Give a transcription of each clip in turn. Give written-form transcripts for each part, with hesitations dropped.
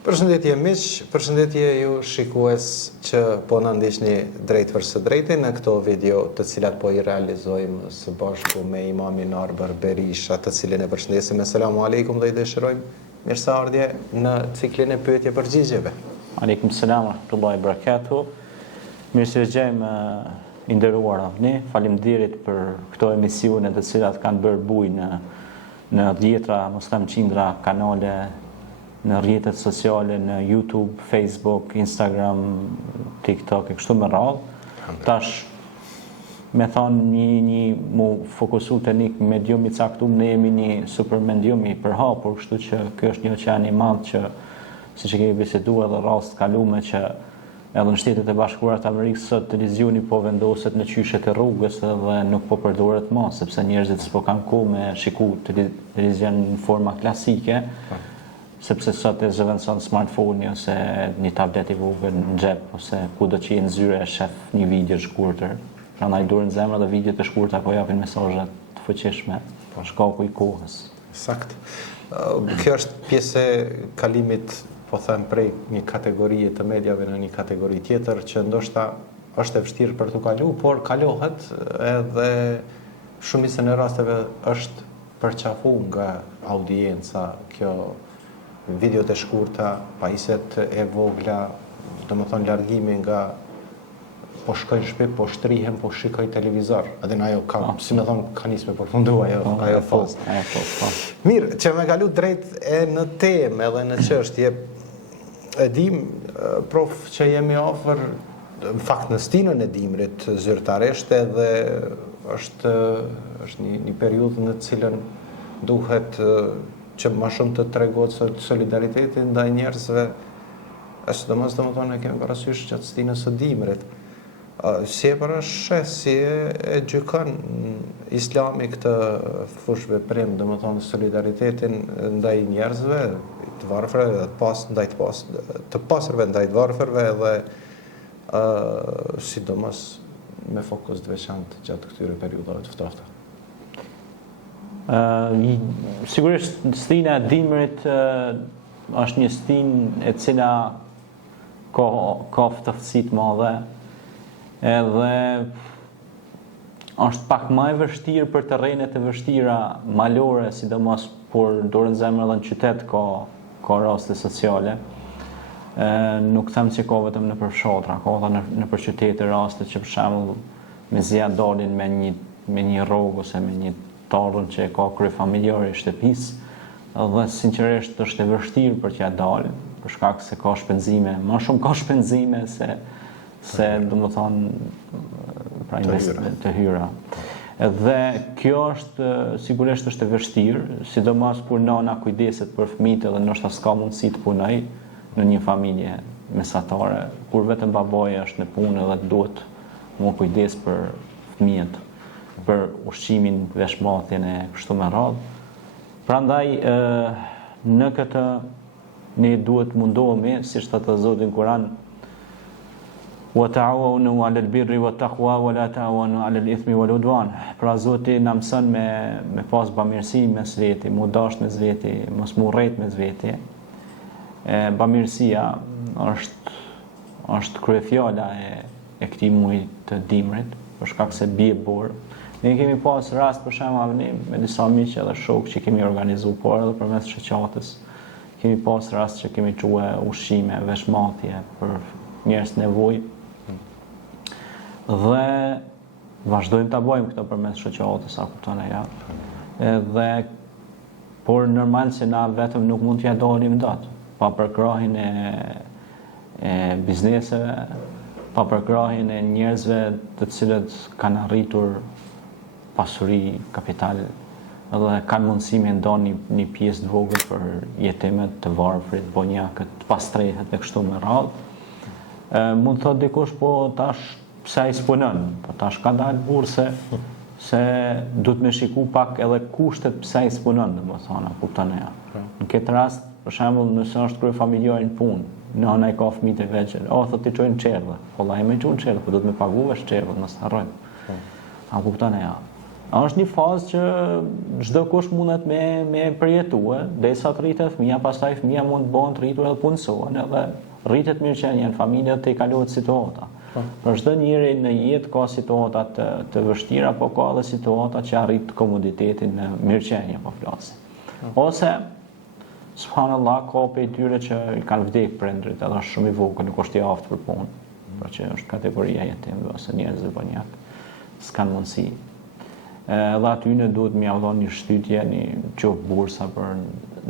Përshëndetje miq, përshëndetje ju shikues që po na ndiqni drejt për së drejti në këto video të cilat po i realizojmë së bashku me imamin Arber Berisha, të cilin e përshëndesim. Selamu alaikum dhe i dëshirojmë mirëseardhje në ciklin e pyetje përgjigjeve. Aleikum selam rahmetullahi barakatuh. Mirësevgjejmë i nderuar avni. Faleminderit për këto emisione të cilat kanë bërë bujë në dhjetra, mos them qindra kanale në rrjetet sociale, në YouTube, Facebook, Instagram, TikTok e kështu me radhë. Tash me thonë një mu fokusu të një medium i caktuar, ne jemi një super medium i përhapur, kështu që kjo është një oqean i madh që siç e kemi biseduar edhe rast kalume që edhe në Shtetet e Bashkuara të Amerikës sot televizioni po vendoset në qyshet e rrugës dhe nuk po përdoret më, sepse njerëzit s'po kanë kohë me shiku televizion në forma klasike. Sepse sot e zëvendëson smartphone ose një tablet i vogël në xhep ose kudo që je në zyre e shef një video të shkurtër. Prandaj durën zemra dhe videot e shkurtra po japin mesazhe të fuqishme për shkaku i kohës. Sakt. Kjo është pjesë e kalimit, po them, prej një kategorie të mediave në një kategori tjetër që ndoshta është e vështirë për t'u kalu, por kalohet edhe shumicën e rasteve është përqafu nga audienca kjo videot e shkurta, pajisjet e vogla, domethënë largimi nga po shkojnë shtëpi, po shtrihen, po shikoj televizor. Edhe ajo ka, si më thon, ka nisë me përfundu ajo fazë. Mirë, që me kalu drejt e në temë edhe në çështje, e dim, prof, që jemi afër, në fakt në stinën e dimrit zyrtarisht edhe është një periudhë në cilën duhet që më shumë të tregohet solidariteti ndaj njerëzve, sidomos domethënë e kemi parasysh gjatë stinës së dimrit. Si e parashes, si e gjykon Islami këtë fushë veprim, domethënë solidaritetin ndaj njerëzve, të varfërve, të pasërve ndaj të varfërve dhe sidomos me fokus të veçantë gjatë këtyre periudhave të ftohta. Sigurisht stina e dimrit është një stinë e cila ka ftofësi të madhe edhe është pak më e vështirë për terrenet e vështira malore, sidomos por dorën zemrë edhe në qytet ka raste sociale. Nuk them që ka vetëm në përfshatra, ka edhe në për qytete raste që për shembull me zja dalin me një rrogë ose me një tarën që ka kryefamiljare i shtëpisë dhe sinqerisht është e vështirë për t'ja dalë, për shkak se ka shpenzime, më shumë ka shpenzime se domethënë pra investiment të hyra. Dhe kjo është sigurisht është e vështirë, sidomos kur nana kujdeset për fëmijët dhe ndoshta s'ka mundësi të punoj në një familje mesatare, kur vetëm babaja është në punë dhe duhet më kujdes për fëmijët, për ushqimin, veshmatjen e kështu me radhë. Prandaj në këtë ne duhet mundohemi, siç thotë Zoti në Kur'an, wa ta'awanu 'alal birri wat taqwa wa la ta'awanu 'alal ithmi wal 'udwan. Pra Zoti na mëson me pas bamirësi mes veti, mu dash mes veti, mos mu rrejt mes veti. Bamirësia është kryefjala e këtij muaji të dimrit, për shkak se bie borë. Ne kemi pas rast për shembull me disa miq edhe shok që kemi organizuar, por edhe përmes shoqatës kemi pas rast që kemi çuë ushqime, veshmatje për njerëz nevojë. Dhe vazhdojmë ta bëjmë këtë përmes shoqatës, a kupton ja. Edhe por normal se na vetëm nuk mund t'ja dalim dot, pa përkrahin e bizneseve, pa përkrahin e njerëzve të cilët kanë arritur pasuri, kapital, edhe kanë mundësi me ndonë një pjesë të vogël për jetimet të varfrit, bonjakët, pastrehet dhe kështu me radhë. Mund të thotë dikush, po tash pse ai s'punon, po tash ka dalë burse se duhet me shiku pak edhe kushtet pse ai s'punon, domethënë, kupton ja. Në këtë rast, për shembull, nëse është kryefamiljari në punë, nëna i ka fëmijë të vegjël, thotë ti çojnë çerdhe. Po vllai më çon çerdhe, po duhet me paguash çerdhe, mos harrojmë. A kupton ja. Është një fazë që çdo kush mundet me përjetue, derisa të rritet fëmia, pastaj fëmia mund të bëhen të rritur edhe punësohen, edhe rritet mirëqenia në familje dhe të kalohet situata. Për çdo njeri në jetë ka situata të vështira, po ka edhe situata që arrit komoditetin në mirëqenie, po flasim. Ose subhanallahu ka pe tyre që i kanë vdekë prindrit, edhe është shumë i vogël, nuk është i aftë për punë, pra që është kategoria jetimëve ose njerëzve banjak, s'kan mundësi. Edhe aty në duhet më ia një shtytje, një qoftë bursa për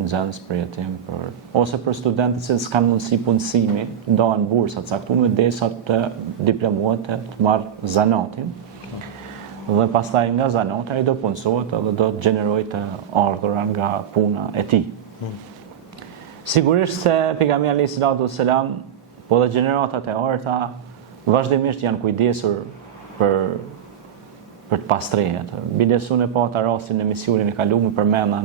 nxënës për jetim, ose për studentët që s'kan mundësi punësimi, ndahen bursa të caktuara derisa të diplomohet të marrë zanatin. Dhe pastaj nga zanati ai do punësohet edhe do të gjenerojë të ardhura nga puna e tij. Sigurisht se pejgamberi alayhis salam, po dhe gjeneratat e arta vazhdimisht janë kujdesur për të pastrehet. Bilesun e pata rastin në misionin e kaluar përmenda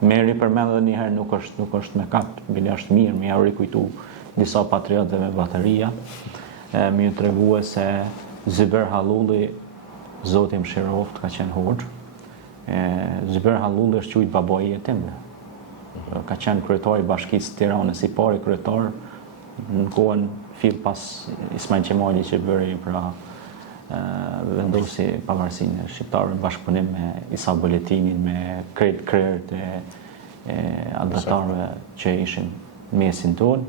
Meri përmend edhe një herë nuk është me kap, bile është mirë, më ja rikujtu disa patriotëve me bateria. Më ju tregua se Zyber Hallulli, Zoti mëshiroft, ka qenë hoxh. Zyber Hallulli është quajtur babai i jetimëve. Ka qenë kryetari i Bashkisë së Tiranës, i pari kryetar në kohën fill pas Ismail Qemali që bëri pra vendosi pavarësinë e shqiptarëve në bashkëpunim me Isa Buletinin, me krerët e advetarëve që ishin mesin tonë,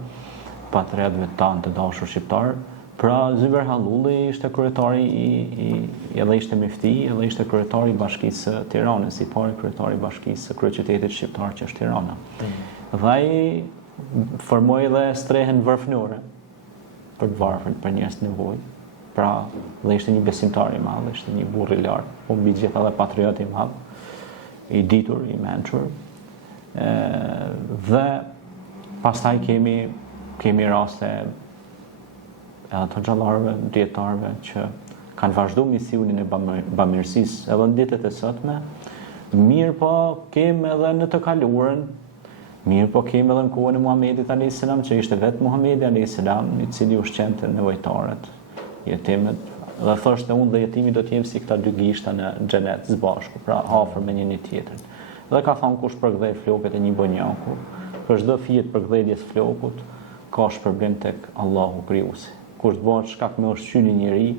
patriotëve tanë të dashur shqiptarë. Pra Zyber Hallulli ishte kryetari edhe ishte mufti, edhe ishte kryetari i Bashkisë së Tiranës, i pari kryetari i Bashkisë së kryeqytetit shqiptar që është Tirana. Dhe ai formoi edhe strehen varfënore për të varfër, për njerëz të nevojë. Pra, dhe ishte një besimtar i madh, ishte një burr i lartë, po mbi gjithë edhe patriot i madh, i ditur, i mençur. Dhe pastaj kemi raste edhe të xhallarëve, dietarëve që kanë vazhduar misionin e bamirësisë edhe në ditët e sotme. Mirë po kemi edhe në të kaluarën, mirë po kemi edhe në kohën e Muhamedit alayhis salam, që ishte vetë Muhamedi alayhis salam, i cili ushqente nevojtarët, jetimet, dhe thoshte unë dhe jetimi do t'jem si këta dy gishta në xhenet së bashku, pra afër me njëri tjetrin. Dhe ka thonë kush përkthej flokët e një bonjaku, për çdo fije të përkthjes flokut, ka shpërblim tek Allahu krijuesi. Kur të bëhet shkak me ushqyer një njeri,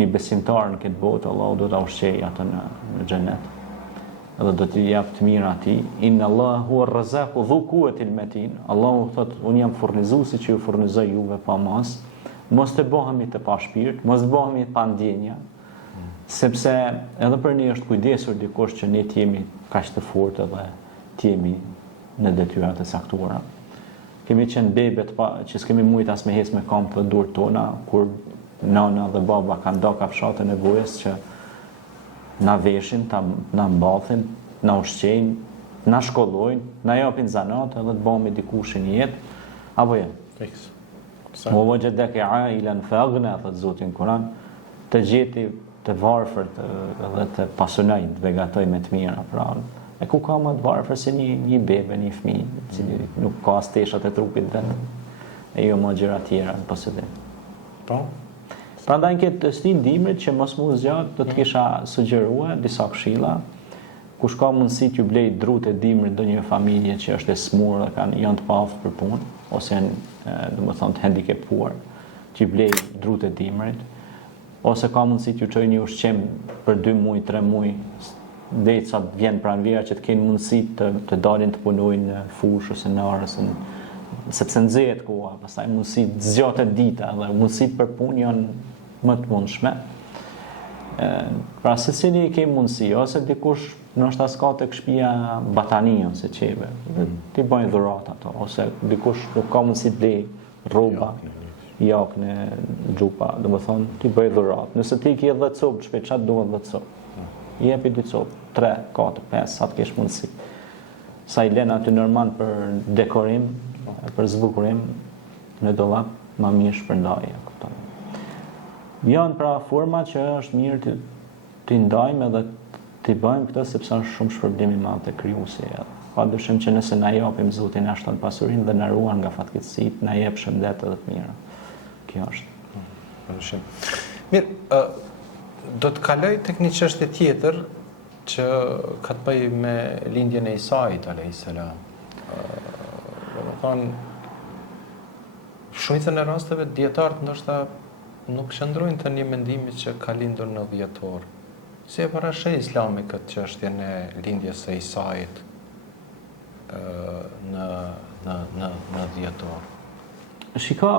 një besimtar në këtë botë, Allahu do ta ushqejë atë në xhenet. Edhe do t'i jap të mira atij. Inna Allahu huwa ar-razzaqu dhu quwwatil matin. Allahu thotë unë jam furnizuesi që ju furnizoj juve pa mas. Mos të bëhemi të pa shpirt, mos të bëhemi pa ndjenja, sepse edhe për ne është kujdesur dikush që ne të jemi kaq të fortë dhe të jemi në detyrat e saktuara. Kemi qenë bebet që s'kemi mujt as me ecë me këmbë të durët tona, kur nana dhe baba kanë nda kafshatë e nevojës që na veshin, na mbathin, na ushqejnë, na shkollojnë, na japin zanat edhe të bëhemi dikush në jetë, apo jo? Wa wajadaka ailan faghna, thot Zoti në Kur'an, të gjeti të varfërt dhe të pasunojnë, të begatoj me të mira, pra e ku ka më të varfër se një bebe, një fëmijë, i cili nuk ka as teshat e trupit vetë, e jo më gjëra tjera në posedim. Po. Prandaj këtë stin dimrit që mos mu zgjat, do të kisha sugjeruar disa këshilla. Kush ka mundësi t'ju blej drut e dimrit do një familje që është e smurë dhe janë të paftë për punë, ose domethënë të handikepuar, që blej drut e dimrit, ose ka mundësi t'ju çojë një ushqim për 2 muaj, 3 muaj, derisa të vjen pranvera që të kenë mundësi të dalin të punojnë në fushë ose në arës, sepse nxehet koha, pastaj mundësi të zgjatet dita dhe mundësitë për punë janë më të mundshme. Pra secili ke mundësi, ose dikush ndoshta s'ka tek shtëpia batania ose çeve, ti bëjnë dhuratë ato, ose dikush nuk ka mundësi të blej rroba, jakne, xhupa, domethënë ti bëj dhuratë. Nëse ti ke 10 copë, shpejt çat duhet 10 copë. I jepi 2 copë, 3, 4, 5, sa të kesh mundësi. Sa i lën aty normal për dekorim, për zbukurim në dollap, më mirë shpërndaje, kupton. Janë pra forma që është mirë të ndajmë edhe të bëjmë këtë sepse është shumë shpërblim i madh te krijuesi. Pa dyshim që nëse na japim Zoti na shton pasurinë dhe na ruan nga fatkeqësitë, na jep shëndet edhe të mira. Kjo është. Pa dyshim. Mirë, Do të kaloj tek një çështje tjetër që ka të bëjë me lindjen e Isait alayhis salam. Domethënë shumicën e rasteve dietarët ndoshta nuk qëndrojnë të një mendimi që ka lindur në dhjetor. Si e parashej Islami këtë çështjen e lindjes së Isait në dhjetor? Shiko,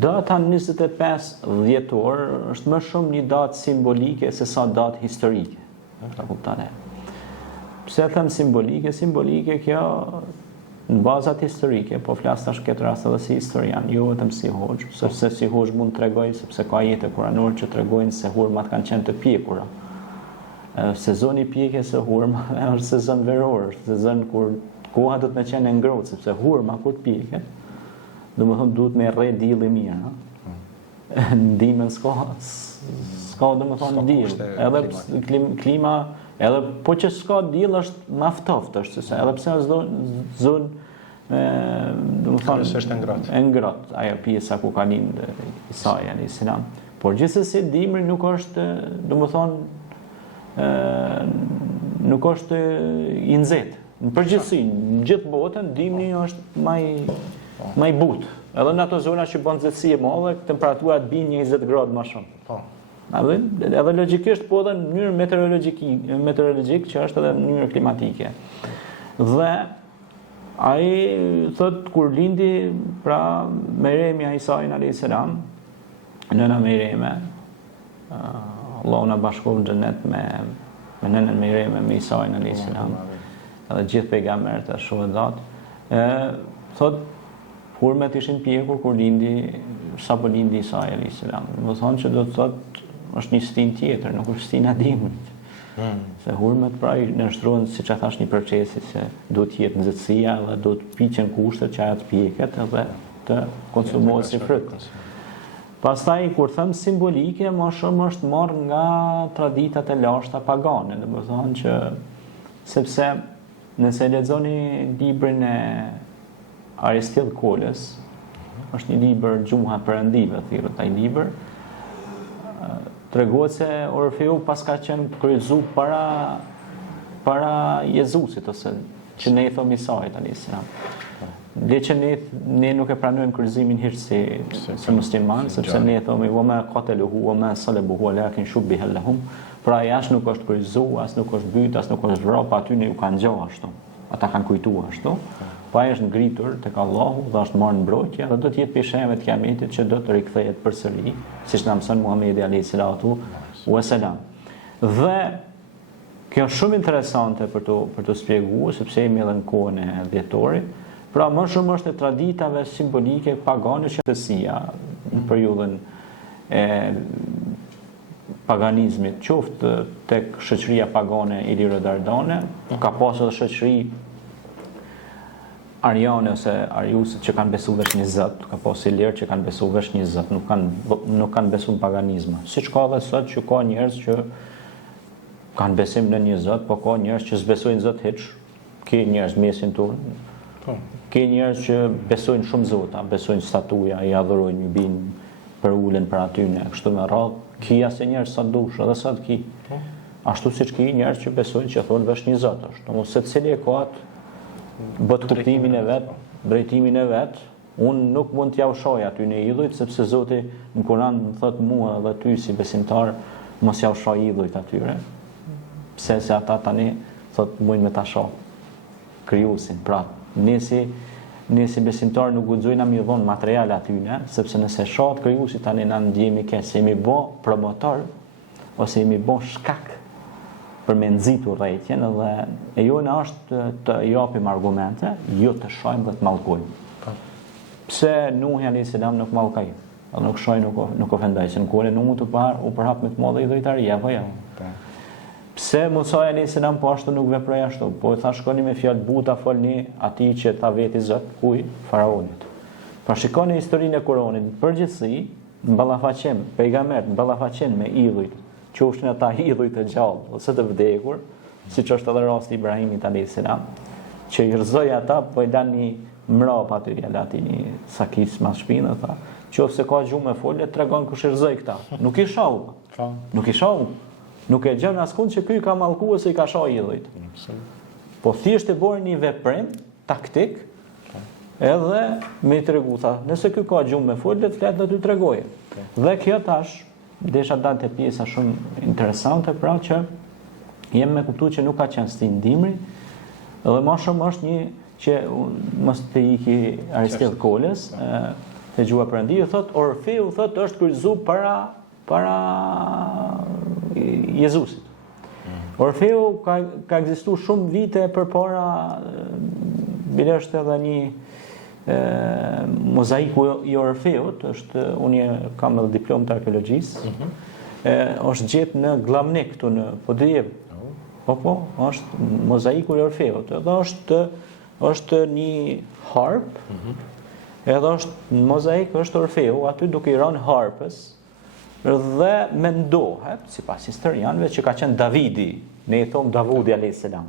data 25 dhjetor është më shumë një datë simbolike se sa datë historike. Ta kuptane. Pse them simbolike? Simbolike kjo në bazat historike, po flas tash këtë rast edhe si historian, jo vetëm si hoxh, sepse si hoxh mund të tregoj sepse ka ajete kuranore që tregojnë se hurmat kanë qenë të pjekura. Sezoni i pjekjes së hurmave është sezon veror, sezon kur koha do të më qenë ngrohtë, sepse hurma kur të pjeket, domethënë duhet me rre dielli mirë, ha. Ndimën s'ka domethënë diell. Edhe klima, edhe po që s'ka diell është maftoft, është se edhe pse zonë domethënë është ngrohtë. E ngrohtë ajo pjesa ku ka lindë Isa alayhis salam. Por gjithsesi dimri nuk është domethënë nuk është i nxehtë. Në përgjithësi, në gjithë botën dimri është më i butë. Edhe në ato zona që bën nxehtësi e madhe, temperaturat bijnë 20 gradë më shumë. Po. Edhe logjikisht po edhe në mënyrë meteorologjik që është edhe në mënyrë klimatike. Dhe ai thot kur lindi pra Meremi Isa alayhis salam, nëna Mereme, Allahu na bashkon në xhenet me nënën Mereme me Isa alayhis salam. Edhe gjithë pejgamberët e shuhadat. Thot hurmet ishin pjekur kur sapo lindi Isa alayhis salam. Do thonë që do të thotë është një stin tjetër, nuk është stin adimit. Se hurmet pra i nështrojnë, siç e thash, një procesi se duhet jetë nxehtësia dhe duhet piqen kushtet që ajo të pjeket edhe të konsumohet si fryt. Pastaj kur them simbolike, më shumë është marrë nga traditat e lashta pagane, domethënë që sepse nëse lexoni librin e Aristill Koles, është një libër Gjuha Perëndive, thirrët ai libër, tregohet se Orfeu pas ka qenë kryqëzu para Jezusit ose që ne i thomi Isait alayhis salam. Le që ne nuk e pranojmë kryqëzimin hiç si musliman, sepse ne i thomi wa ma qataluhu wa ma salabuhu walakin shubbiha lahum. Pra ai as nuk është kryqëzu, as nuk është byt, as nuk është vrap, aty ne u kanë ngjall ashtu. Ata kanë kujtuar ashtu. Po ai është ngritur tek Allahu dhe është marrë në mbrojtje dhe do të jetë peshëve të kiametit që do të rikthehet përsëri, siç na mëson Muhamedi alayhis salatu wa salam. Dhe kjo është shumë interesante për të shpjeguar sepse jemi edhe në kohën e dhjetorit. Pra më shumë është e traditave simbolike pagane që tësia në periudhën e paganizmit, qoftë tek shoqëria pagane iliro-dardane, ka pasur edhe shoqëri Ariane ose Ariusit që kanë besuar vesh një Zot, ka pasur ilirë që kanë besuar vesh një Zot, nuk kanë besuar në paganizëm. Siç ka edhe sot që ka njerëz që kanë besim në një Zot, po ka njerëz që s'besojnë Zot hiç. Ke njerëz mesin tonë. Po. Ke njerëz që besojnë shumë Zota, besojnë statuja, i adhurojnë, i bin për ulën për aty ne, kështu me radhë. Ki asë njerëz sa dush, edhe sot ki. Ashtu siç ki njerëz që besojnë që thonë vesh një Zot është. Domosdoshmë secili e ka bot kuptimin e vet, drejtimin e vet. Unë nuk mund t'ja ushoj aty në idhujt, sepse Zoti në Kur'an më thot mua dhe ty si besimtar mos ja ushoj idhujt atyre. Pse se ata tani thot mujnë me ta shoh krijuesin. Pra, ne si besimtar nuk guxojna mi dhon material atyne, sepse nëse shohat krijuesi tani na ndjehemi keq, se jemi bë promotor ose jemi bë shkak për me nxitur rrethjen dhe e jona është të japim argumente, jo të shojmë dhe të mallkojmë. Pse Nuhi alayhis salam nuk mallkoi? Nuk shoj, nuk ofendoi, se në kohën e Nuhut u përhap me të madhe idhujtaria, apo jo? Pse Musa alayhis salam po ashtu nuk veproi ashtu? Po tha shkoni me fjalë buta folni atij që ta veti Zot, kuj? Faraonit. Pra shikoni historinë e Kuranit, përgjithësi mballafaqem, pejgambert mballafaqen me idhujt, qofshin ata idhuj të gjallë ose të vdekur, siç është edhe rasti i Ibrahimit alayhis salam, që i rrëzoi ata, po i dani mrapa aty ja lati një sakis mas shpinë dhe tha, qofse ka gjumë me folje, tregon kush e rëzoj këta. Nuk i shau. Nuk i shau. Nuk e gjën askund që ky ka mallku ose i ka shau idhujt. Po thjesht e bërë një veprim taktik, edhe me i tregu tha, nëse ky ka gjumë me folje, flet do t'ju tregoje. Dhe kjo tash desha dalë te pjesa shumë interesante, pra që jem me kuptu që nuk ka qenë sti ndimri, dhe më shumë është një që mos të iki Aristill Koles, te gjua Perëndijë, thot Orfeu thot është kryqëzu para Jezusit. Orfeu ka ekzistuar shumë vite përpara, bile është edhe një mozaiku i Orfeut, unë kam edhe diplomë të arkeologjisë, është gjetë në Glamnik këtu në Podrijev. Po, është mozaiku i Orfeut. Edhe është një harp, edhe është mozaik është Orfeu, aty duke i rënë harpës, dhe mendohet, sipas historianëve, që ka qenë Davidi, ne i thom Davudi alayhis salam.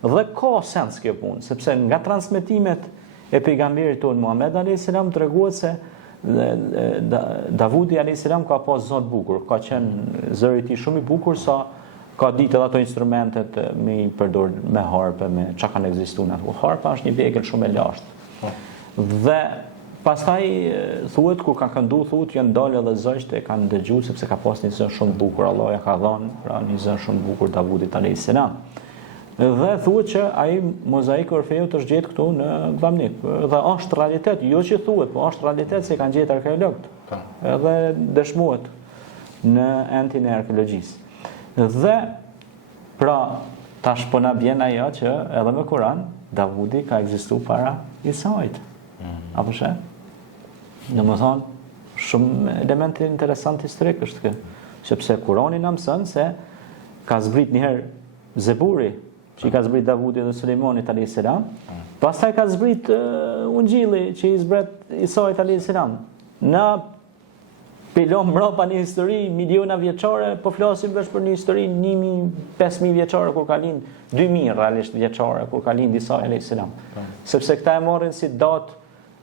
Dhe ka sens kjo punë, sepse nga transmetimet e pejgamberit tonë Muhammed alayhis salam treguohet se Davudi alayhis salam ka pas zot bukur, ka qenë zëri i tij shumë i bukur, sa ka ditë edhe ato instrumentet me i përdor me harpe, me çka kanë ekzistuar aty. Harpa është një vegël shumë e lashtë. Dhe pastaj thuhet kur kanë këndu, thuhet janë dalë edhe zogj e kanë dëgjuar sepse ka pas një zë shumë bukur, Allah ja ka dhënë, pra një zë shumë bukur Davudit alayhis salam. Dhe thuhet që ai mozaiku Orfeut është gjetë këtu në Glamnik. Dhe është realitet, jo që thuhet, po është realitet se kanë gjetë arkeologët. Edhe dëshmohet në entin e arkeologjisë. Dhe pra tash po na bjen ajo që edhe me Kur'an Davudi ka ekzistuar para Isait. Apo she? Domethënë shumë element interesant historik është kjo, sepse Kurani na mëson se ka zbrit një herë Zeburi, që i ka zbrit Davudi dhe Sulejmanit alayhis salam, pastaj ka zbrit Ungjilli që i zbret Isait alayhis salam. Na pilon mbrapa një histori miliona vjeçare, po flasim veç për një histori 1500 vjeçare kur ka lind, 2000 realisht vjeçare kur ka lind Isa alayhis salam. Sepse këta e marrin si datë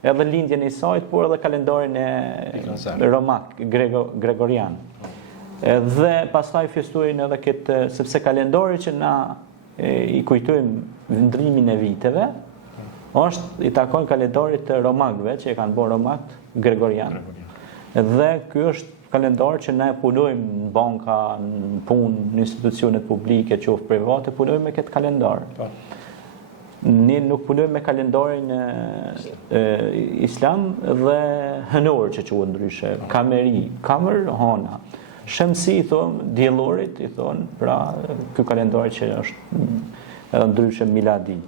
edhe lindjen e Isait, por edhe kalendarin e romak, gregorian. Dhe pastaj festojnë edhe këtë, sepse kalendari që na i kujtojmë ndrimin e viteve, është i takon kalendarit të romakëve që e kanë bërë romakët gregorian. Dhe ky është kalendar që ne punojmë në banka, në punë, në institucionet publike, qoftë private, punojmë me këtë kalendar. Ne nuk punojmë me kalendarin islam dhe hënor që quhet ndryshe, kameri, kamër, hona. Shemsi i thon diellorit, i thon, pra ky kalendar që është edhe ndryshe miladi,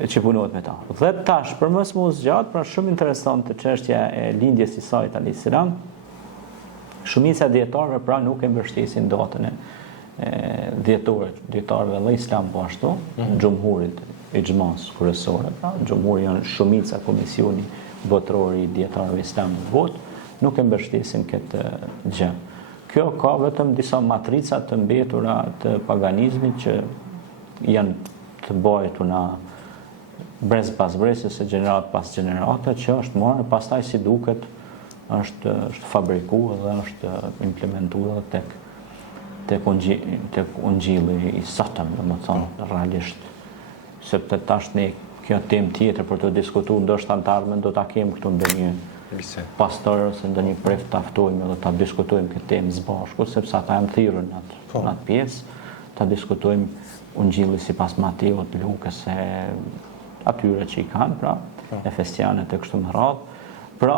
që punohet me ta. Dhe tash, për mos më zgjat, pra shumë interesante çështja e lindjes së Isait alayhis salam. Shumica e dietarëve pra nuk e mbështesin datën e dietarëve dhe islam po ashtu, xhumhurit e xhmas kryesore, pra xhumhuri janë shumica komisioni botëror i dietarëve islam në botë, nuk e mbështesin këtë gjë. Kjo ka vetëm disa matrica të mbetura të paganizmit që janë të bajtuna brez pas brez, ose gjenerat pas generate, që është marrë, pastaj si duket është fabrikuar dhe është implementuar tek Ungjilli i sotëm, domethënë realisht, sepse tash ne kjo temë tjetër për të diskutuar, ndoshta në të ardhmen do ta kemi këtu ndonjë pastor ose ndonjë pref ta ftojmë dhe ta diskutojmë këtë temë së bashku, sepse ata janë thirrur në atë pjesë, ta diskutojmë Ungjilli sipas Mateut, Lukës e atyre që i kanë, pra, efesianët e kështu me radhë. Pra,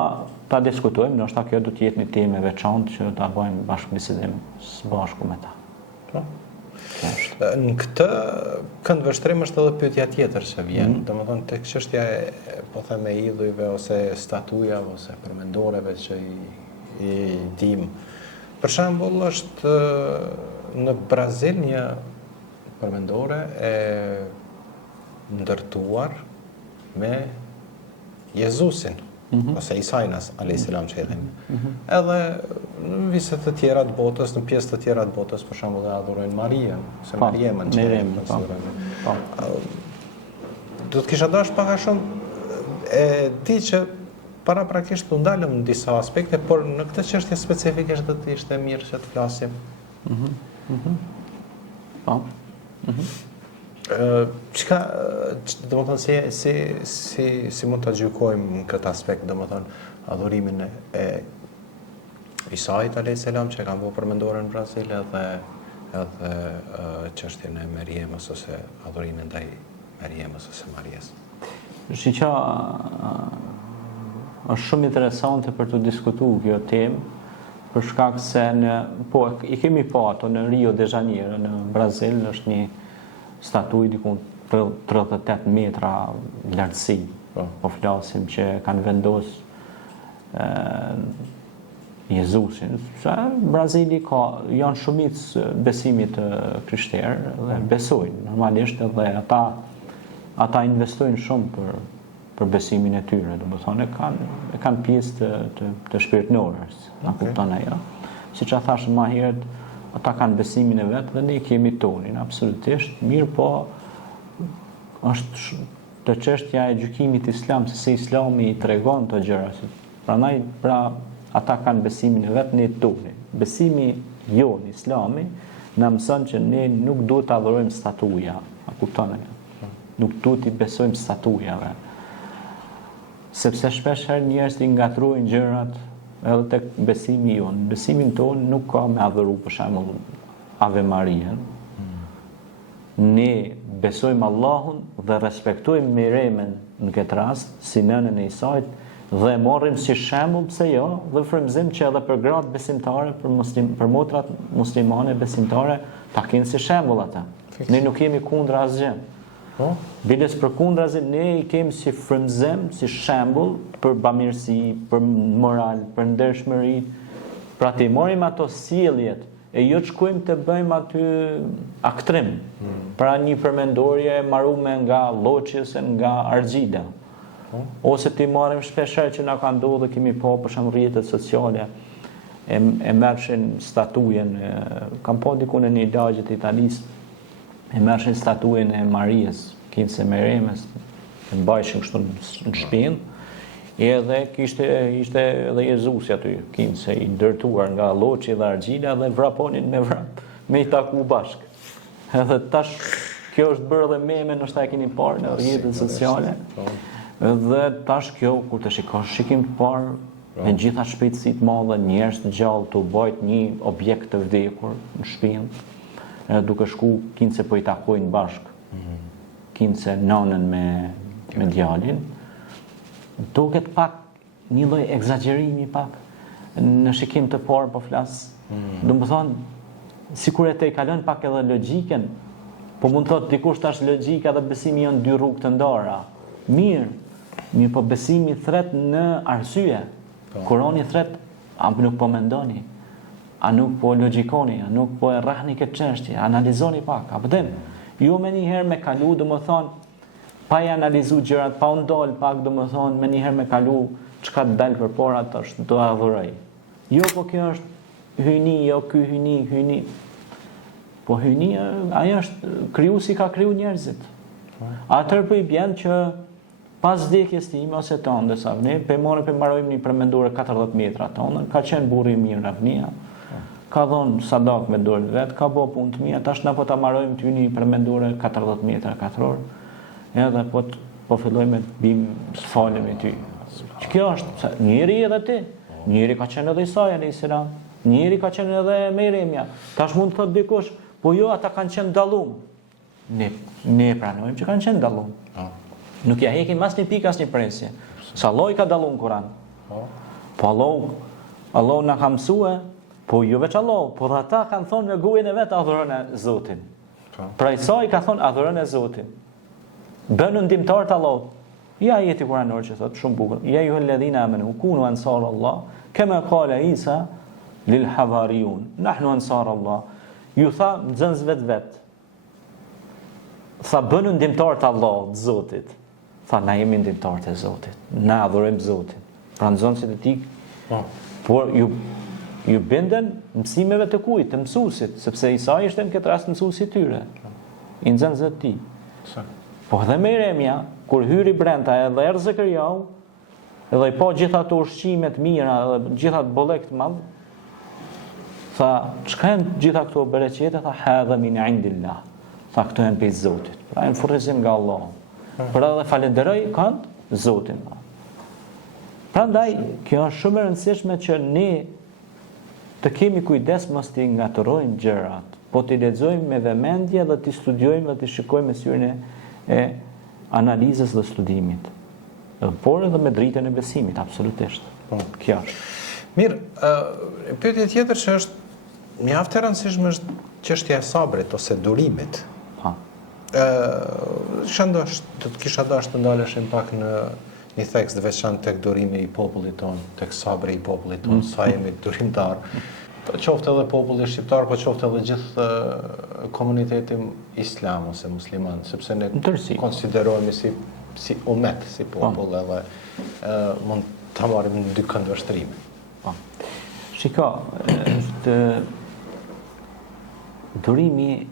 ta diskutojmë, ndoshta kjo do të jetë një temë e veçantë që ta bëjmë bashkëbisedim së bashku me ta. Në këtë këndvështrim është edhe pyetja tjetër që vjen, domethënë tek çështja e po them e idhujve ose statujave ose përmendoreve që i dim. Për shembull është në Brazil një përmendore e ndërtuar me Jezusin, ose Isainas alayhis salam që edhim. Edhe në viset të tjera të botës, në pjesë të tjera të botës, për shembull e adhurojnë Mariam, ose Mariamën që konsiderojnë. Do të kisha dash pak a shumë E di që para prakisht u ndalëm në disa aspekte, por në këtë çështje specifikisht do të ishte mirë që të flasim. Po. Çka, domethënë si mund ta gjykojmë në këtë aspekt, domethënë adhurimin e Isait alayhis salam që kanë bërë përmendore në Brazil edhe çështjen e Meriemës ose adhurimin ndaj Meriemës ose Marias. Shiqa është shumë interesante për të diskutuar kjo temë, për shkak se i kemi pa ato në Rio de Janeiro, në Brazil, është një statuj diku 38 metra lartësi. Po flasim që kanë vendos Jezusin. Brazili janë shumicë besimit krishterë dhe besojnë. Normalisht edhe ata investojnë shumë për besimin e tyre, domethënë e kanë pjesë të shpirtërorës, na kupton ajo. Siç thash më herët, ata kanë besimin e vet dhe ne kemi tonin, absolutisht. Mirë, po është të çështja e gjykimit islam, se Islami i tregon këto gjëra. Prandaj ata kanë besimin e vet, ne tonin. Besimi jon Islami na mëson që ne nuk duhet të adhurojmë statuja, a kupton ajo? Nuk duhet të besojmë statujave. Sepse shpesh herë njerëzit i ngatrojnë gjërat edhe tek besimi jon. Besimin ton nuk ka me adhuru për shembull Ave Marien. Ne besojmë Allahun dhe respektojmë Meremen në këtë rast si nënën e Isait dhe morrim si shembull, pse jo, dhe frymëzim që edhe për gratë besimtare, për motrat muslimane besimtare, ta kenë si shembull ata. Ne nuk jemi kundër asgjë. Biles përkundrazi, ne i kemi si frymëzim, si shembull për bamirësi, për moral, për ndershmëri. Pra të morim ato sjelljet e jo të shkojmë të bëjmë aty aktrim. Pra një përmendorje marume nga Lloçi ose nga Argjida. Ose të marrim shpeshherë që na ka ndodhur, kemi pa për shembull rrjetet sociale e merrshin statujen, kam pa diku në një lagje të Italisë, e merrshin statujen e Marias, kinse Meremës, e mbajshin kështu në shpinë, edhe ishte edhe Jezusi aty, kinse i ndërtuar nga Lloçi dhe Argjida dhe vraponin me i taku bashk. Edhe tash kjo është bërë dhe meme, ndoshta e keni parë në rrjetet sociale. Dhe tash kjo, kur të shikosh shikim të parë, me gjitha shpejtësi të madhe, njerëz të gjallë të bajt një objekt të vdekur në shpinë, duke shku kinse po i takojnë bashk, kinse nonën me djalin, duket pak një lloj egzagjerimi pak në shikim të parë po flas. Domethënë, sikur e te i kalon pak edhe logjikën, po mund thotë dikush tash logjika dhe besimi janë dy rrugë të ndara. Mirë, po besimi thret në arsye. Kurani thret, a nuk po mendoni, a nuk po logjikoni, a nuk po e rrahni këtë çështje, analizoni pak, a përdem. Jo me njëherë me kalu, domethënë, pa i analizu gjërat, pa u ndal pak, domethënë, me njëherë me kalu, çka të dalë përpara tash do adhuroj. Jo, po kjo është hyni, jo ky hyni. Po hyni, ajo është krijuesi ka kriju njerëzit. Atëherë po i bën që pas vdekjes time ose tonë, sa ne pe mbarojmë një përmendore 40 metra tonë, ka qenë burri i mirë në avnia. Ka dhënë sadak me dorën vet, ka bë punë të mira, tash na po ta marrojmë ty një përmendore 40 metra katror. Edhe po fillojmë bim falemi ty. Kjo është njëri edhe ti, njëri ka qenë edhe Isa alayhis salam, njëri ka qenë edhe Meremja. Tash mund të thotë dikush, po jo, ata kanë qenë dallum. Ne pranojmë që kanë qenë dallum. Nuk ja hekim as një pikë as një presje. Sa Allah i ka dalluar në Kur'an. Po Allah na ka mësue, po jo veç Allah, por ata kanë thonë në gojën e vet adhurojnë Zotin. Pra Isa i ka thonë adhurojnë Zotin. Bënu ndihmtar të Allahut. Ja ajeti kuranor që thotë shumë bukur. Ja ayyuhalladhina amanu kunu ansar Allah, kama qala Isa lil havariyun. Nahnu ansar Allah. Ju tha nxënësve vet. Tha bënu ndihmtar të Allahut, Zotit. Tha na jemi ndihmtar të Zotit. Na adhurojmë Zotin. Pra nxënësit e tij, por ju binden mësimeve të kujt, të mësuesit, sepse Isa ishte në këtë rast mësuesi i tyre, i nxënësve të tij. Po dhe Meremja, kur hyri brenda edhe erdhi Zakariau, edhe i po gjitha ato ushqimet mira, edhe gjitha ato bollek të madh, tha, çka janë gjitha këto bereqete? Tha, hadha min indillah. Tha, këto janë prej Zotit. Pra janë furnizim nga Allahu. Por edhe falenderoj kanë Zotin. Prandaj, kjo është shumë e rëndësishme që ne të kemi kujdes mos t'i ngaturojmë gjërat, po t'i lexojmë me vëmendje dhe t'i studiojmë dhe t'i shikojmë me syrin e analizës dhe studimit. Por edhe me dritën e besimit, absolutisht. Kjo është. Mirë, pyetje tjetër që është mjaft e rëndësishme është çështja e sabrit ose durimit. Kisha dashur të ndaleshim pak në një tekst veçantë tek durimi i popullit ton, tek sabri i popullit ton, sa jemi durimtar. Qoftë edhe populli shqiptar, po qoftë edhe gjithë komuniteti islam ose musliman, sepse ne konsiderohemi si umet, si popull, edhe mund ta marrim në dy këndvështrime. Shiko, durimi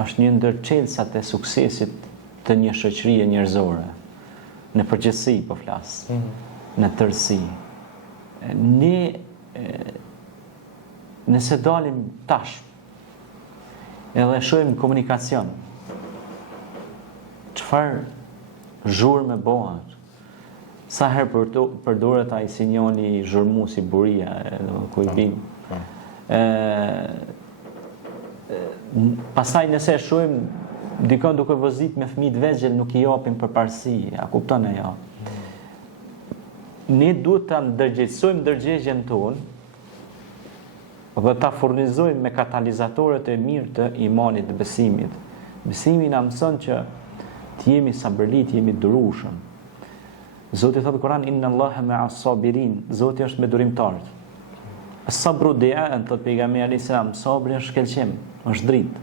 është një ndër çelësat e suksesit të një shoqërie njerëzore. Në përgjithësi po flas. Në tërësi. Nëse dalim tash edhe shohim komunikacion, çfarë zhurmë bëhet? Sa herë përdoret ai sinjali zhurmuesi buria, ku i bin. Pastaj nëse shohim dikon duke vozit me fëmijë të vegjël nuk i japim përparësi, a kupton ajo? Ne duhet ta ndërgjegjësojmë ndërgjegjen tonë dhe ta furnizojmë me katalizatorët e mirë të imanit, të besimit. Besimi na mëson që të jemi sabërli, të jemi durueshëm. Zoti thotë në Kur'an inna Allaha ma'as sabirin, Zoti është me durimtarët. As-sabru di'an, thot pejgamberi alayhis salam, sabri është shkëlqim, është dritë.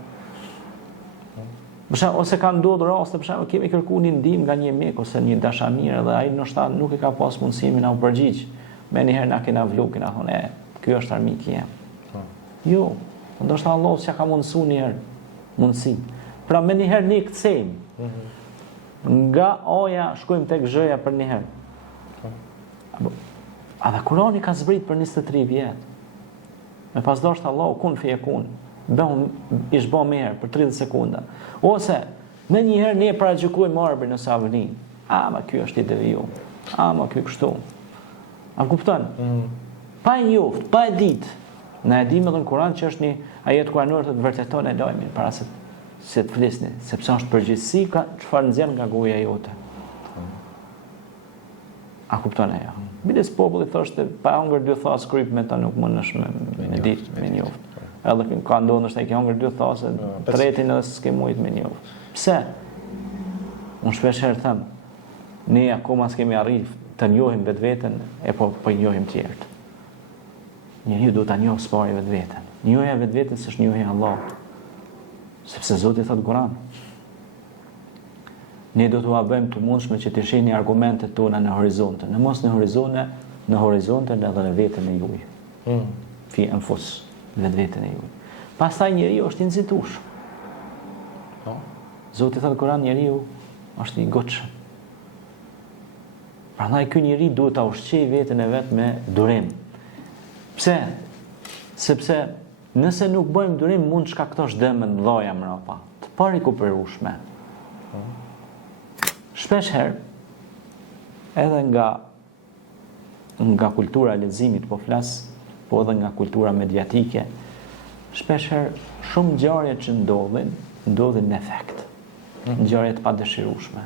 Ose ka ndodhur raste, për shembull, kemi kërkuar një ndihmë nga një mik ose një dashamir dhe ai ndoshta nuk e ka pas mundësimin na u përgjigj. Me njëherë na kena vlu, kena thonë, ky është armik i jam. Jo, ndoshta Allahu s'ja ka mundësuar një herë mundësi. Pra me njëherë ne kthejmë. Nga oja shkojmë tek zhëja për një herë. A dhe Kurani ka zbrit për 23 vjet. Me pas dashur Allahu kun fiyekun. Ish bë më herë për 30 sekonda. Ose me njëherë ne paragjykojmë arbrin ose avnin. Ma ky është i deviju. Ma ky kështu. A kupton? Pa e njoft, pa e ditë. Na e dimë edhe në Kur'an që është një ajet kuranor të vërteton e lajmin para se të flisni, sepse është përgjithësi çfarë nxjerr nga goja jote. A kupton ajo? Biles populli thoshte pa hungër dy thas kryp me ta nuk mundesh me ditë, me njoft. Edhe ka ndodhur se ke hungër dy thasë, tretin edhe s'ke mujt me njoft. Pse? Unë shpesh herë them, ne akoma s'kemi arritur të njohim vetveten e po njohim tjerët. Njeriu duhet ta njohë s'pari vetveten. Njohja vetveten s'është njohja e Allahut. Sepse Zoti thotë në Kur'an. Ne do t'ua bëjmë të mundshme që të shihni argumentet tona në horizonte, në mos në horizonte edhe në veten e juaj. Fi anfus, në veten e juaj. Pastaj njeriu është i nxituar. Zoti thotë në Kur'an njeriu është i gotshëm. Prandaj ky njeri duhet ta ushqejë veten e vet me durim. Pse? Sepse nëse nuk bëjmë durim mund të shkaktosh dëme të mëdha mbrapa, të parikuperueshme. Shpesh herë edhe nga kultura e leximit po flas, po edhe nga kultura mediatike, shpesh herë shumë ngjarje që ndodhin në efekt. Ngjarje të padëshirueshme.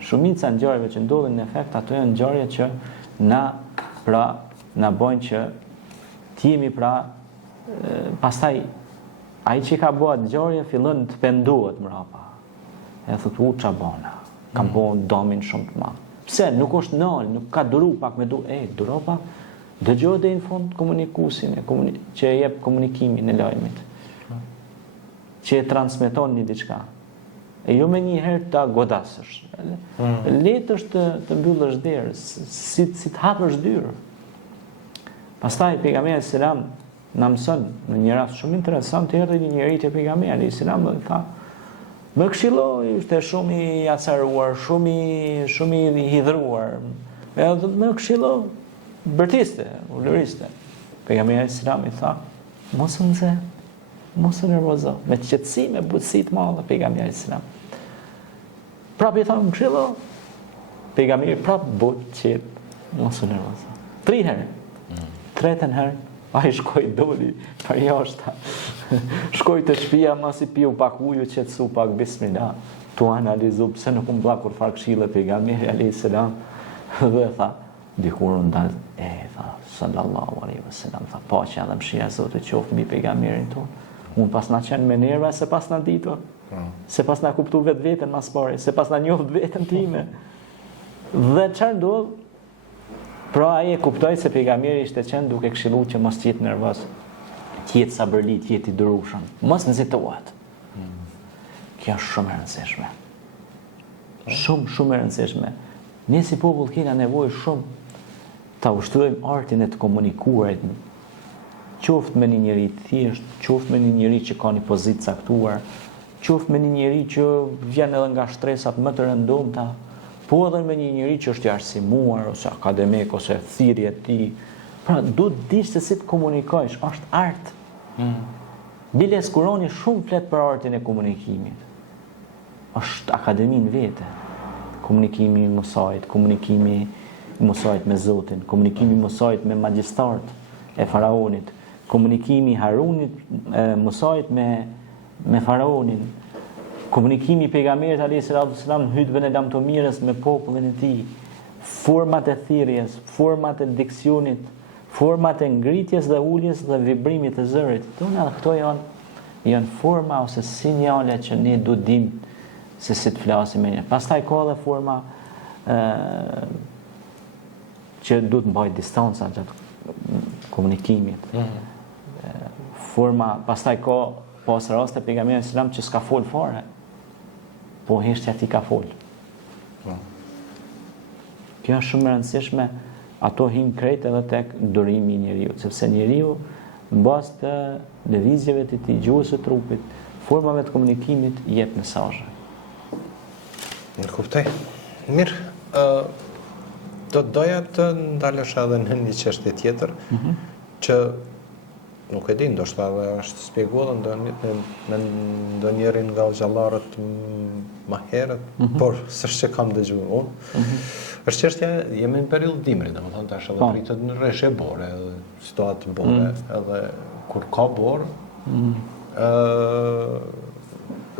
Shumica e ngjarjeve që ndodhin në efekt, ato janë ngjarje që na bojnë që t'jemi pastaj ai që ka bëu ngjarje fillon të pendohet mbrapa. E thotë ç'a bona. Kam bëu domin shumë të madh. Pse nuk është nal, nuk ka duru pak me duro pak. Dëgjoj deri në fund komunikuesin që e jep komunikimin e lajmit. Që e transmeton një diçka. E jo me një herë ta godasësh. Letë është të mbyllësh derë, si të hapësh dyrë. Pastaj pejgamberi selam na mëson në një rast shumë interesant erdhi një njerëz te pejgamberi selam dhe tha Më këshilloi, ishte shumë i acaruar, shumë i hidhruar. Edhe më këshilloi, bërtiste, ulëriste. Pejgamberi Islam i tha, mos u nxe, mos u nervozo, me qetësi, me butësi të madhe pejgamberi Islam. Prapë i tha, më këshilloi. Pejgamberi prapë butë, qet, mos u nervozo. 3 herë. 3 herë, ai shkoi doli për jashtë. Shkoi te shtëpia, mos i piu pak ujë, qetësu pak bismillah. Tu analizu pse nuk më kur far këshille pejgamberi alayhis salam dhe tha, dikur u ndal, tha sallallahu alaihi wasallam, tha paqja dhe mëshira e Zotit qoftë mbi pejgamberin ton. Unë pas na qenë me nerva se pas na ditur. Se pas na kuptu vetveten mas pari, se pas na njoh veten time. Dhe çfarë ndodh? Pra ai e kuptoi se pejgamberi ishte qenë duke këshilluar që mos jetë nervoz, të jetë sabërli, të jetë i durueshëm, mos nxitohet. Kjo është shumë e rëndësishme. Shumë e rëndësishme. Ne si popull kena nevojë shumë ta ushtrojmë artin e të komunikuarit, qoftë me një njeri të thjesht, qoftë me një njeri që ka një pozitë caktuar, qoftë me një njeri që vjen edhe nga shtresat më të rëndomta, po edhe me një njeri që është i arsimuar, ose akademik, ose thirrje e tij. Pra, duhet dish se si të komunikojsh, është art. Biles Kurani shumë flet për artin e komunikimit. Është akademi në vete. Komunikimi i Musait, komunikimi i Musait me Zotin, komunikimi i Musait me magjistart e faraonit, komunikimi i Harunit Musait me faraonin, komunikimi i pejgamberit alayhis salam në hutbën e lamtomirës me popullin e tij, format e thirrjes, format e diksionit, format e ngritjes dhe uljes dhe vibrimit të zërit. Këto janë forma ose sinjale që ne duhet dim se si të flasim me një. Pastaj ka edhe forma që duhet mbajt distanca gjatë komunikimit. Forma, pastaj ka pas raste pejgamberi Islam që s'ka fol fare, po heshtja ti ka fol. Kjo është shumë e rëndësishme, ato hin krejt edhe tek durimi i njeriu, sepse njeriu mbas të lëvizjeve të tij, gjuhës së trupit, formave të komunikimit jep mesazhe. Në kuptoj. Mirë, do doja të ndalesh edhe në një çështje tjetër, që nuk e di, ndoshta edhe është shpjeguar me ndonjërin nga xhallarët më herët, por s'është që kam dëgjuar unë. Është çështja, jemi në periudhë dimri, domethënë tash edhe pritet në rreshë bore, edhe situatë bore, edhe kur ka borë,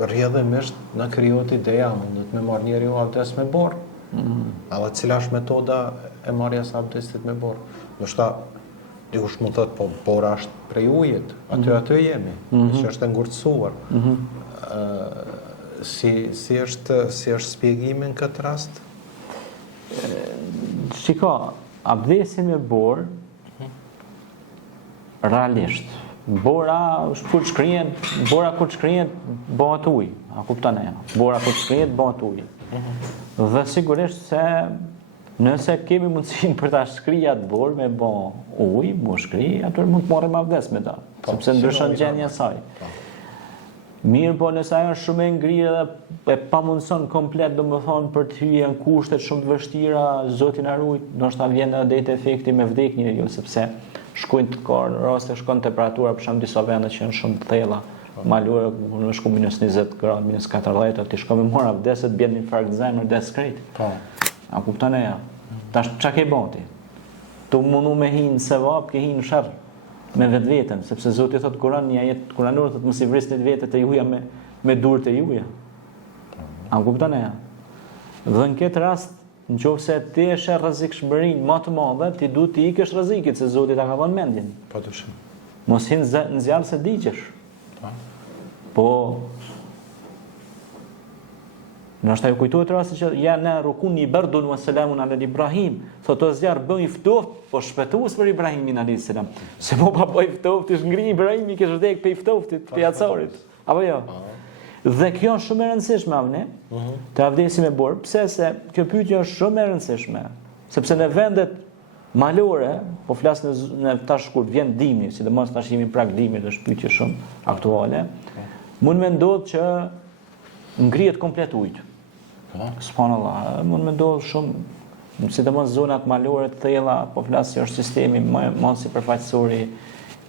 rrjedhimisht na krijohet ideja, mundet me marrë njeriu abdes me borë. Edhe cila është metoda e marrjes abdestit me borë? Ndoshta dikush mund thotë, po bora është prej ujit, aty jemi, që është ngurtësuar. Si është shpjegimi në këtë rast? Shiko, abdesi me borë, realisht, bora kur shkrihet, bëhet ujë, a kupton e? Bora kur shkrihet bëhet ujë. Dhe sigurisht se nëse kemi mundësinë për ta shkriar atë borë me bë ujë, mu shkri, atëherë mund të marrim abdes me ta, sepse ndryshon gjendja e saj. Mirë, po nëse ajo është shumë e ngrirë dhe e pamundson komplet, domethënë për të hyrë në kushte shumë të vështira, Zoti na ruaj, ndoshta vjen edhe deri te efekti me vdekje njeriu, sepse shkojnë të korë, në raste shkon temperatura për shemb disa vende që janë shumë të thella, malore në shku minus 20 gradë, minus 40, ti shkon me marr abdeset, bën një fark zemër dhe skret. A kupton e ja? Tash çka ke bën ti? Tu mundu me hinë sevap, ke hinë sharr me vetveten, sepse Zoti thot Kur'an, një ajet kuranor thot mos i vrisni vetët e juaja me durët e juaja. A kupton e ja? Dhe në këtë rast, nëse ti e sheh rrezikshmërinë më të madhe, ti duhet të ikësh rrezikit se Zoti ta ka dhënë mendjen. Patyshim. Mos hin në zjarr se digjesh. Po nështë ajo kujtohet rasti që janë rukuni bardun wa salamun ala Ibrahim, thotë o zjarr bëj ftoft, po shpëtues për Ibrahimin alayhis salam. Se po pa bëj ftoft, është ngri Ibrahimi që vdek pe ftoftit, pe acarit. Apo jo? Dhe kjo është shumë e rëndësishme avne, të abdesi me borë, pse se kjo pyetje është shumë e rëndësishme, sepse në vendet malore, po flas në tash kur vjen dimri, sidomos tash jemi prak dimrit, është pyetje shumë aktuale. Mund me ndodhë që ngrihet komplet ujtë. Subhanallah, mund me ndodhë shumë, sidomos zonat malore të thella, po flas se është sistemi më sipërfaqësori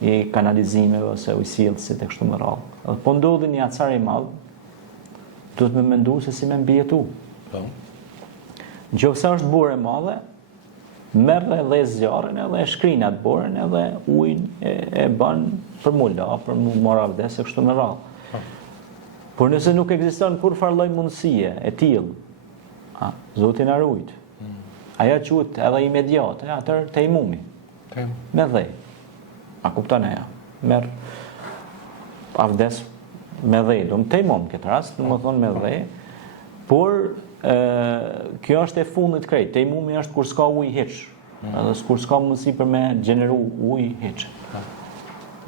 i kanalizimeve ose ujësillësit e kështu me radhë. Edhe po ndodhi një acar i madh, duhet me mendu se si me mbijetu. Nëse është burë e madhe, merr edhe zjarrin edhe e shkrin atë borën edhe ujin e bën për mu la, për mu marrë avdes e kështu me radhë. Por nëse nuk ekziston kur farloj mundësie e tillë, Zoti na ruajt. Aja quhet edhe imediate, atëherë tejmumi. Me dhej. A kupton aja? Merr avdes me dhej, do të tejmom këtë rast, do të thonë me dhej, por kjo është e fundit krejt. Tejmumi është kur s'ka ujë hiç. Edhe kur s'ka mundësi për me gjeneru ujë hiç.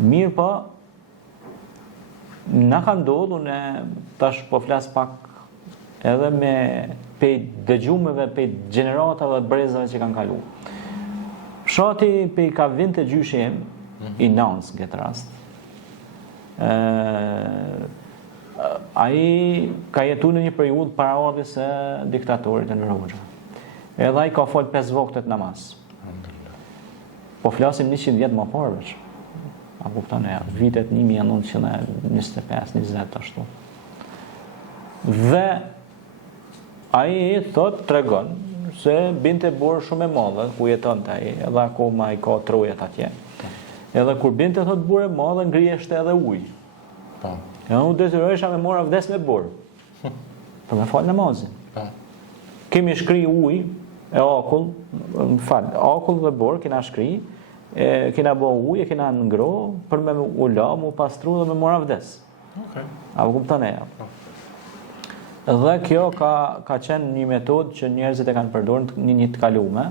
Mirë po, na ka ndodhur, ne tash po flas pak edhe me pej dëgjumeve, pej gjeneratave dhe brezave që kanë kalu. Fshati pej ka vind të gjyshem i Nans në këtë rast. Ai ka jetu në një periudhë paraardhjes së diktatorit Enver Hoxha. Edhe ai ka fol 5 vakte namaz. Po flasim 100 vjet më parë veç. A kupton e vitet 1925-20 ashtu. Dhe ai tregon se binte borë shumë e madhe ku jetonte ai, edhe akoma ai ka trojet atje. Edhe kur binte borë e madhe ngriheshte edhe ujë. Edhe unë detyrohesha me marr avdes me borë. Për me fal namazin. Kemi shkri ujë e akull, akull dhe borë kena shkri, kena bo ujë, kena ngro për me u la, mu pastru dhe me marr avdes. A më kupton e ja. Dhe kjo ka qenë një metodë që njerëzit e kanë përdorur në një të kalume,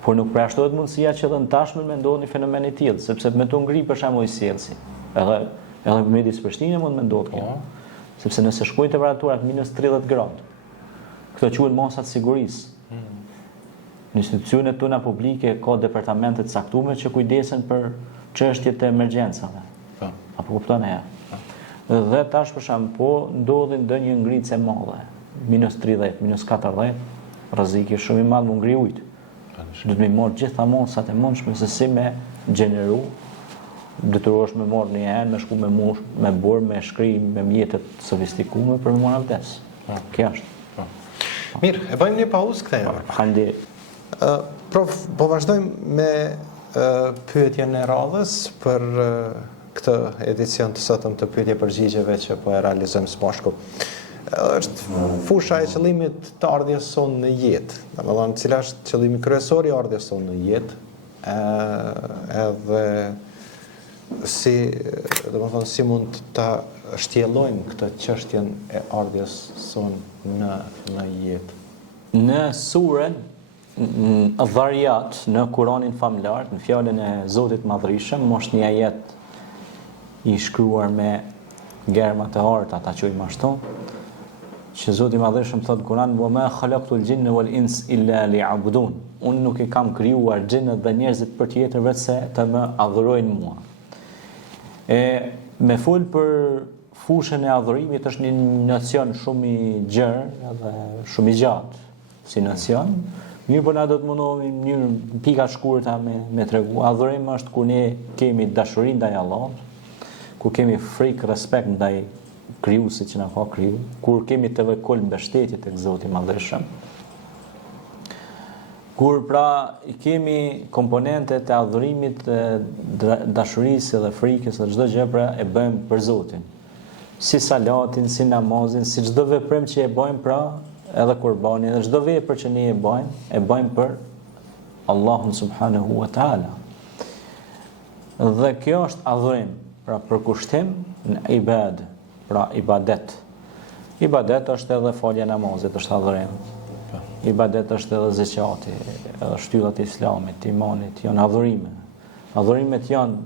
por nuk përjashtohet mundësia që edhe në tashme me ndodhë një fenomen i tillë, sepse me të ngri për shembull ujësillësi. Edhe midis Prishtinës mund me ndodhë kjo. Sepse nëse shkojnë temperaturat -30 gradë, këto quhen masat sigurisë. Në institucionet tona publike ka departamente të caktuara që kujdesen për çështjet e emergjencave. Apo kupton e ja. Dhe tash për shembull po ndodhin ndonjë ngritje e madhe, -30, -40, rreziku shumë i madh mu ngri ujit. Do të më marr gjitha mosat e mundshme se si me gjeneru, detyrohesh me marr një herë, me shku me mush, me bor, me shkri, me mjetet sofistikume për me marr avdes. Kjo është. Mirë, e bëjmë një pauzë kthehemi. Faleminderit. Prof, po vazhdojmë me pyetjen e radhës për këtë edicion të sotëm të pyetje përgjigjeve që po e realizojmë së bashku. Është fusha e qëllimit të ardhjes sonë në jetë. Domethënë, cila është qëllimi kryesor i ardhjes sonë në jetë, edhe si mund ta shtjellojmë këtë çështjen e ardhjes sonë në jetë. Në surën Dhariyat në Kur'anin famlar, në fjalën e Zotit Madhërisëm, është një ajet i shkruar me germa të harta, ta quajmë ashtu, që Zoti i Madhërisëm thotë në Kur'an: "Wa ma khalaqtul jinna wal ins illa liya'budun." Unë nuk i kam krijuar xhinët dhe njerëzit për tjetër vetëm se të më adhurojnë mua. Me fol për fushën e adhurimit është një nocion shumë i gjerë dhe shumë i gjatë si nocion. Mirë, po na do të mundohemi në mënyrë pika shkurta me tregu. Adhurim është kur ne kemi dashuri ndaj Allahut, kur kemi frikë, respekt ndaj krijuesit që na ka kriju, kur kemi tevekul mbështetje tek Zoti i Madhërisëm. Kur pra i kemi komponentet e adhurimit, dashurisë dhe frikës dhe çdo gjë pra e bëjmë për Zotin. Si salatin, si namazin, si çdo veprim që e bëjmë pra edhe kurbani, edhe çdo vepër që ne e bëjmë për Allahun subhanahu wa taala. Dhe kjo është adhurim, pra përkushtim në ibad, pra ibadet. Ibadet është edhe falja namazit, është adhurim. Ibadet është edhe zeqati, edhe shtyllat e islamit, imanit, janë adhurime. Adhurimet janë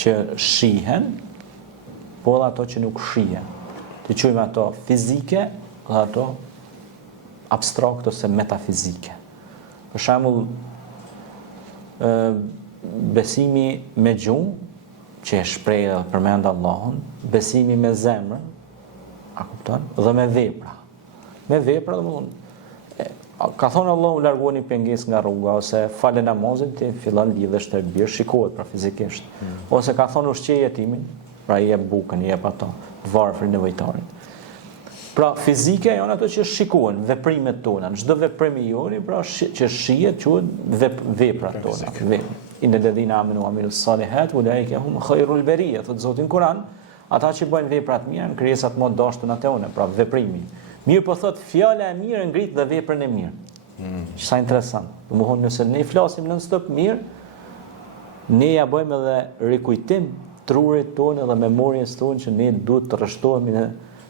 që shihen, po edhe ato që nuk shihen. Të quajmë ato fizike dhe ato abstrakt ose metafizike. Për shembull, besimi me gjuhë, që e shpreh dhe përmend Allahun, besimi me zemër, a kupton? Dhe me vepra. Me vepra, domethënë, ka thonë Allahu largoni pengesë nga rruga, ose falë namazin ti fillon lidhesh të birë, shikohet pra fizikisht. Ose ka thonë ushqej jetimin, pra i jep bukën, i jep ato, të varfër nevojtarit. Pra fizike janë ato që shikohen, veprimet tona, çdo veprim i joni, pra që shihet quhet veprat tona. Inna alladhina amanu wa amilus salihat ulaika hum khairul bariyah, thot Zoti në Kur'an, ata që bëjnë veprat mira, në krijesat më dashur atë one, pra veprimi. Mirë po thot fjala e mirë ngrit dhe veprën e mirë. Sa interesant. Domethënë nëse ne flasim non stop mirë, ne ja bëjmë edhe rikujtim trurit tonë dhe memorjes tonë që ne duhet të rreshtohemi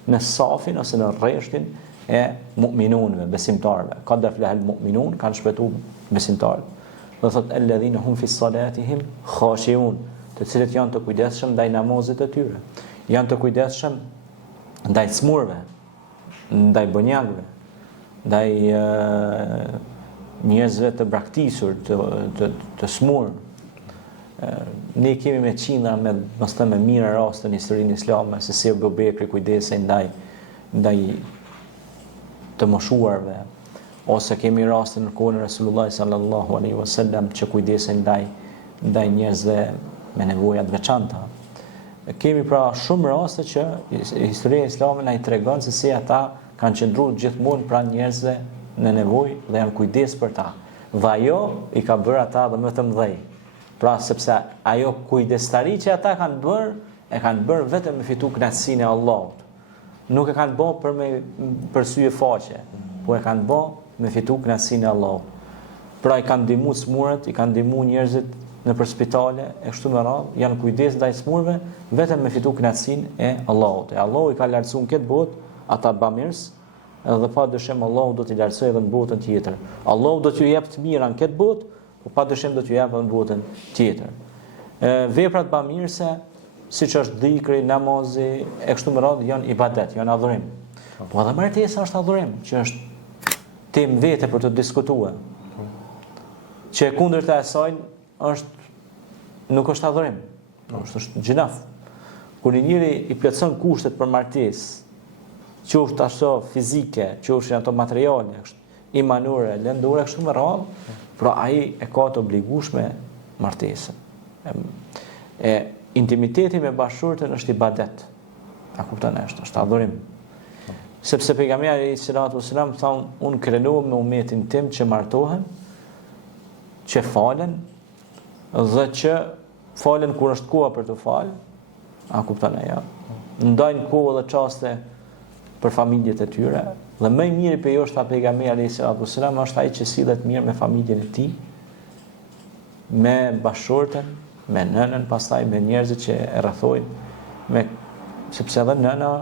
në safin ose në rreshtin e mu'minunëve, besimtarëve. Qad aflahal mu'minun, kanë shpëtuar besimtarët. Do thot alladhina hum fi salatihim khashi'un, të cilët janë të kujdesshëm ndaj namazit të tyre. Janë të kujdesshëm ndaj smurve, ndaj bonjangëve, ndaj njerëzve të braktisur, të smur. Ne kemi me qindra me mira raste në historinë islame, se si Abu Bekri kujdesej ndaj të moshuarve, ose kemi raste në kohën e Resulullah sallallahu alaihi wasallam që kujdesej ndaj njerëzve me nevoja të veçanta. Kemi pra shumë raste që historia islame na i tregon se si ata kanë qëndruar gjithmonë pranë njerëzve në nevojë dhe janë kujdes për ta. Dhe ajo i ka bërë ata dhe më të mëdhej. Pra sepse ajo kujdestari që ata kanë bërë, e kanë bërë vetëm me fitu kënaqësinë e Allahut. Nuk e kanë bërë për sy e faqe, po e kanë bërë me fitu kënaqësinë e Allahut. Pra i kanë ndihmuar smurët, i kanë ndihmuar njerëzit në për spitale, e kështu me radhë, janë kujdes ndaj smurëve vetëm me fitu kënaqësinë e Allahut. E Allahu i ka lartësuar këtë botë ata bamirës, edhe pa dyshim Allahu do t'i lartësojë edhe në botën tjetër. Allahu do t'ju jep të mira në këtë botë, po pa dyshim do t'ju jep edhe në botën tjetër. Veprat bamirëse, siç është dhikri, namazi, e kështu me radhë, janë ibadet, janë adhurim. Po edhe martesa është adhurim, që është temë vete për të diskutuar. Që e kundërta e saj nuk është adhurim, është gjinaf. Kur një njeri i plotson kushtet për martesë, qoftë ashtu fizike, qoftë ato materiale, imanore, lëndore, kështu me radhë, pra ai e ka të obligueshme martesën. Intimiteti me bashkëshorten është ibadet. A kupton është adhurim. Sepse pejgamberi sallallahu alaihi wasallam thonë, unë krenohem me umetin tim që martohen, që falen dhe që falen kur është koha për të falë. A kupton ajo? Ndajnë kohë dhe çaste për familjet e tyre, dhe më i miri për jo është pejgamberi sallallahu alaihi wasallam është ai që sillet mirë me familjen e tij, me bashkëshorten, me nënën, pastaj me njerëzit që e rrethojnë, sepse edhe nëna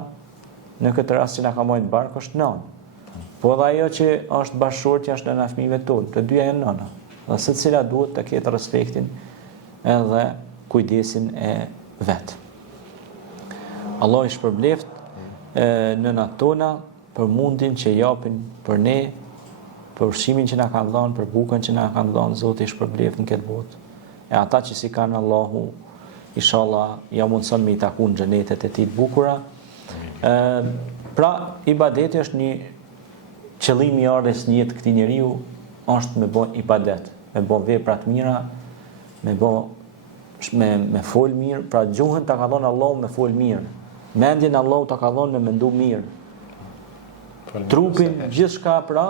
në këtë rast që na ka marrë bark është nënë. Po edhe ajo që është bashkëshortja është nëna e fëmijëve tonë, të dyja janë nëna. Dhe secila duhet të ketë respektin edhe kujdesin e vet. Allah i shpërbleft nënat tona për mundin që japin për ne, për ushqimin që na kanë dhënë, për bukën që na kanë dhënë, Zoti i shpërbleft në këtë botë. E ata që si kanë Allahu, inshallah, ja mundson me i taku në xhenetet e tij të bukura. Pra, ibadeti është një qëllim i ardhes në jetë këtij njeriu, është me bë ibadet, me bë vepra të mira, me fol mirë, pra gjuhën ta ka dhënë Allahu me fol mirë. Mendjen Allahu ta ka dhënë me mendu mirë. Trupin, gjithçka pra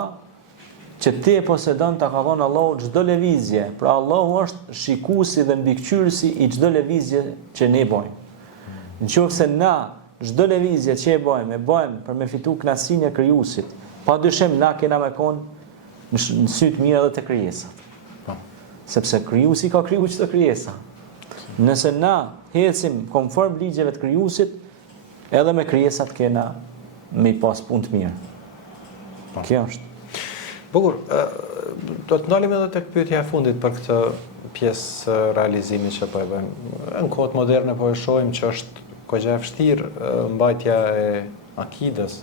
që ti e posedon ta ka dhënë Allahu çdo lëvizje. Pra Allahu është shikuesi dhe mbikëqyrësi i çdo lëvizje që ne bëjmë. Nëse na çdo lëvizje që e bëjmë për me fitu kënaqësinë e krijuesit, padyshim na kena me kon në sy të mirë edhe të krijesat. Sepse krijuesi ka krijuar çdo krijesa. Nëse na ecim konform ligjeve të krijuesit, edhe me krijesat kena me pas punë të mirë. Kjo është. Bukur, do të ndalim edhe tek pyetja e fundit për këtë pjesë realizimi që po e bëjmë. Në kohët moderne po e shohim që është goxha e vështirë mbajtja e akidës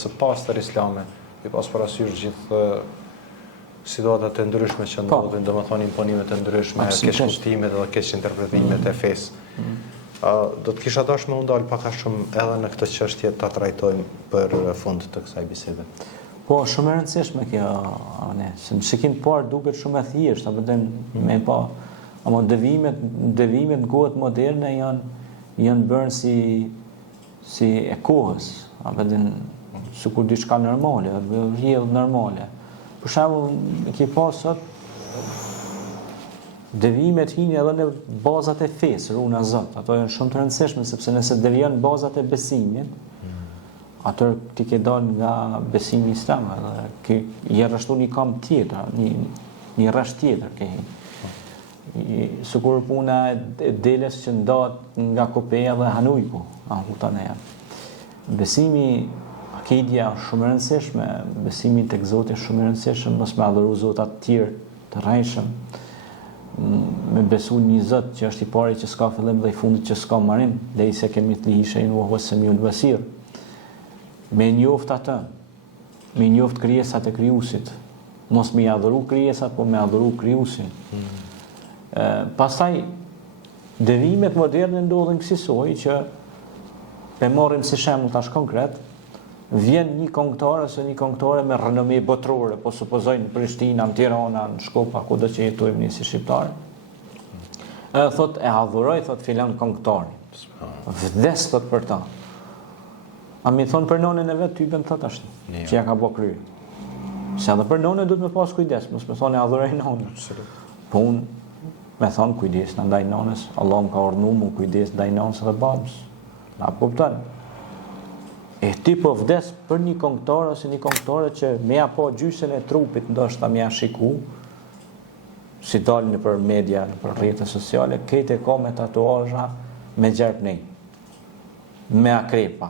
së pastër islame, i pas parasysh gjithë situatat e ndryshme që ndodhin, domethënë imponime të ndryshme, keq kuptimet dhe keq interpretimet e fesë. Do të kisha dashur më ndal pak a shumë edhe në këtë çështje ta trajtojmë për fund të kësaj bisede. Po, shumë e rëndësishme kjo, se në shikim të parë duket shumë e thjeshtë, apo me pa, ama devimet në kohët moderne janë bërë si e kohës, apo sikur diçka normale, rrjedh normale. Për shembull, ke pas sot devimet hinë edhe në bazat e fesë, runa Zot. Ato janë shumë të rëndësishme sepse nëse devijon bazat e besimit, atër ti ke dalë nga besimi islam, edhe je rreshtu një kamp tjetër, një rresht tjetër ke hinë. Sikur puna e deles që ndahet nga Kopeja dhe Hanujku, kupton e jam. Besimi akidja shumë e rëndësishme, besimi tek Zoti shumë i rëndësishëm, mos me adhuru zotat të tjerë të rrejshëm, me besu një Zot që është i pari që s'ka fillim dhe i fundit që s'ka marim, lejse kemi të lihishin wa huwa samiul basir. Me njoft atë, me njoft krijesat e krijuesit, mos me adhuru krijesat, po me adhuru krijuesin. Pastaj devimet moderne ndodhin kësaj që e marrim si shembull tash konkret, vjen një këngëtar ose një këngëtare me renome botërore, po supozojnë në Prishtinë, në Tiranë, në Shkupa, kudo që jetojmë ne si shqiptar. Thot e adhuroj, thot filan këngëtari. Vdes thot për ta. A mi thonë për nonën e vetë, ty bën thot ashtu, që ja ka bo kryer. Se edhe për nonën duhet me pas kujdes, mos me thonë e adhuroj nonën. Po unë me thonë kujdes në ndaj nonës, Allah më ka ordnu mu kujdes ndaj nonës dhe babës. A kupton? E ti po vdes për një këngëtar ose një këngëtare që me apo gjysën e trupit ndoshta me ja shiku, si dalë në për media, në për rrjetet sociale, kejt e ka me tatuazha me gjerpnej, me akrepa,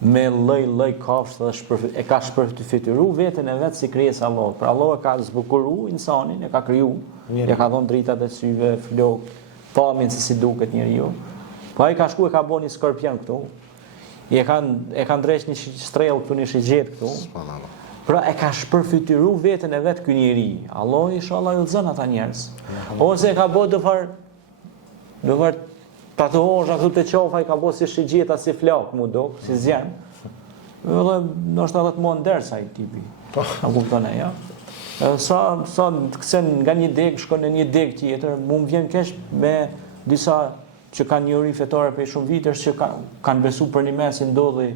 me lloj kafshë dhe e ka shpërfytyru veten e vet si krijesë Allah. Pra Allah e ka zbukuru insanin, e ka kriju, ja ka dhënë dritat e syve, flok, pamjen se si duket njeriu. Po ai ka shku e ka bën një skorpion këtu. E kanë ndresh një strell këtu, një shigjet këtu. Pra e ka shpërfytyru veten e vet ky njeri. Allah inshallah ju lëzon ata njerëz. Ose e ka bë do far tatuazha këtu te qofa, i ka bë si shigjeta, si flak, mu do, si zjem. Edhe ndoshta edhe të më ndersa ai tipi. A kupton ai, ja? Sa të kthen nga një deg shkon në një deg tjetër, mu më vjen keq me disa që kanë njohuri fetare për shumë vitesh që kanë besu për një mes i ndodhi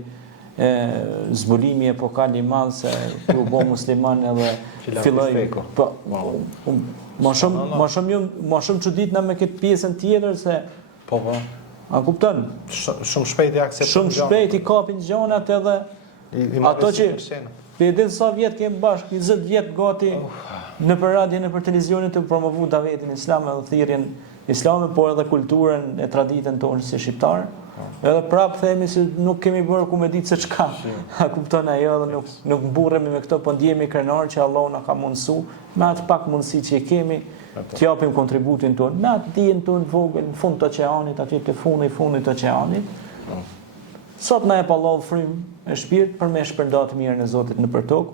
zbulimi epokal i madh se u bë musliman edhe filloi po më shumë çuditna me këtë pjesën tjetër se po. A kupton? Shumë shpejt i akceptojnë. Shumë shpejt i kapin gjanat edhe ato që për sa vjet kemi bashkë, 20 vjet gati në për radio, në për televizionin të promovu davetin islam edhe thirrjen islame, por edhe kulturën e traditën tonë si shqiptar. Edhe prapë themi se nuk kemi bërë ku me ditë se çka. A kupton ajo edhe nuk mburremi me këto, po ndjehemi krenar që Allah na ka mundsu me atë pak mundësi që kemi të japim kontributin tonë, me atë dijen tonë vogël në fund të oqeanit, aty të fundit të oqeanit. Sot na jep Allahu frymë e shpirt për me shpërndarë mirën e Zotit nëpër tokë.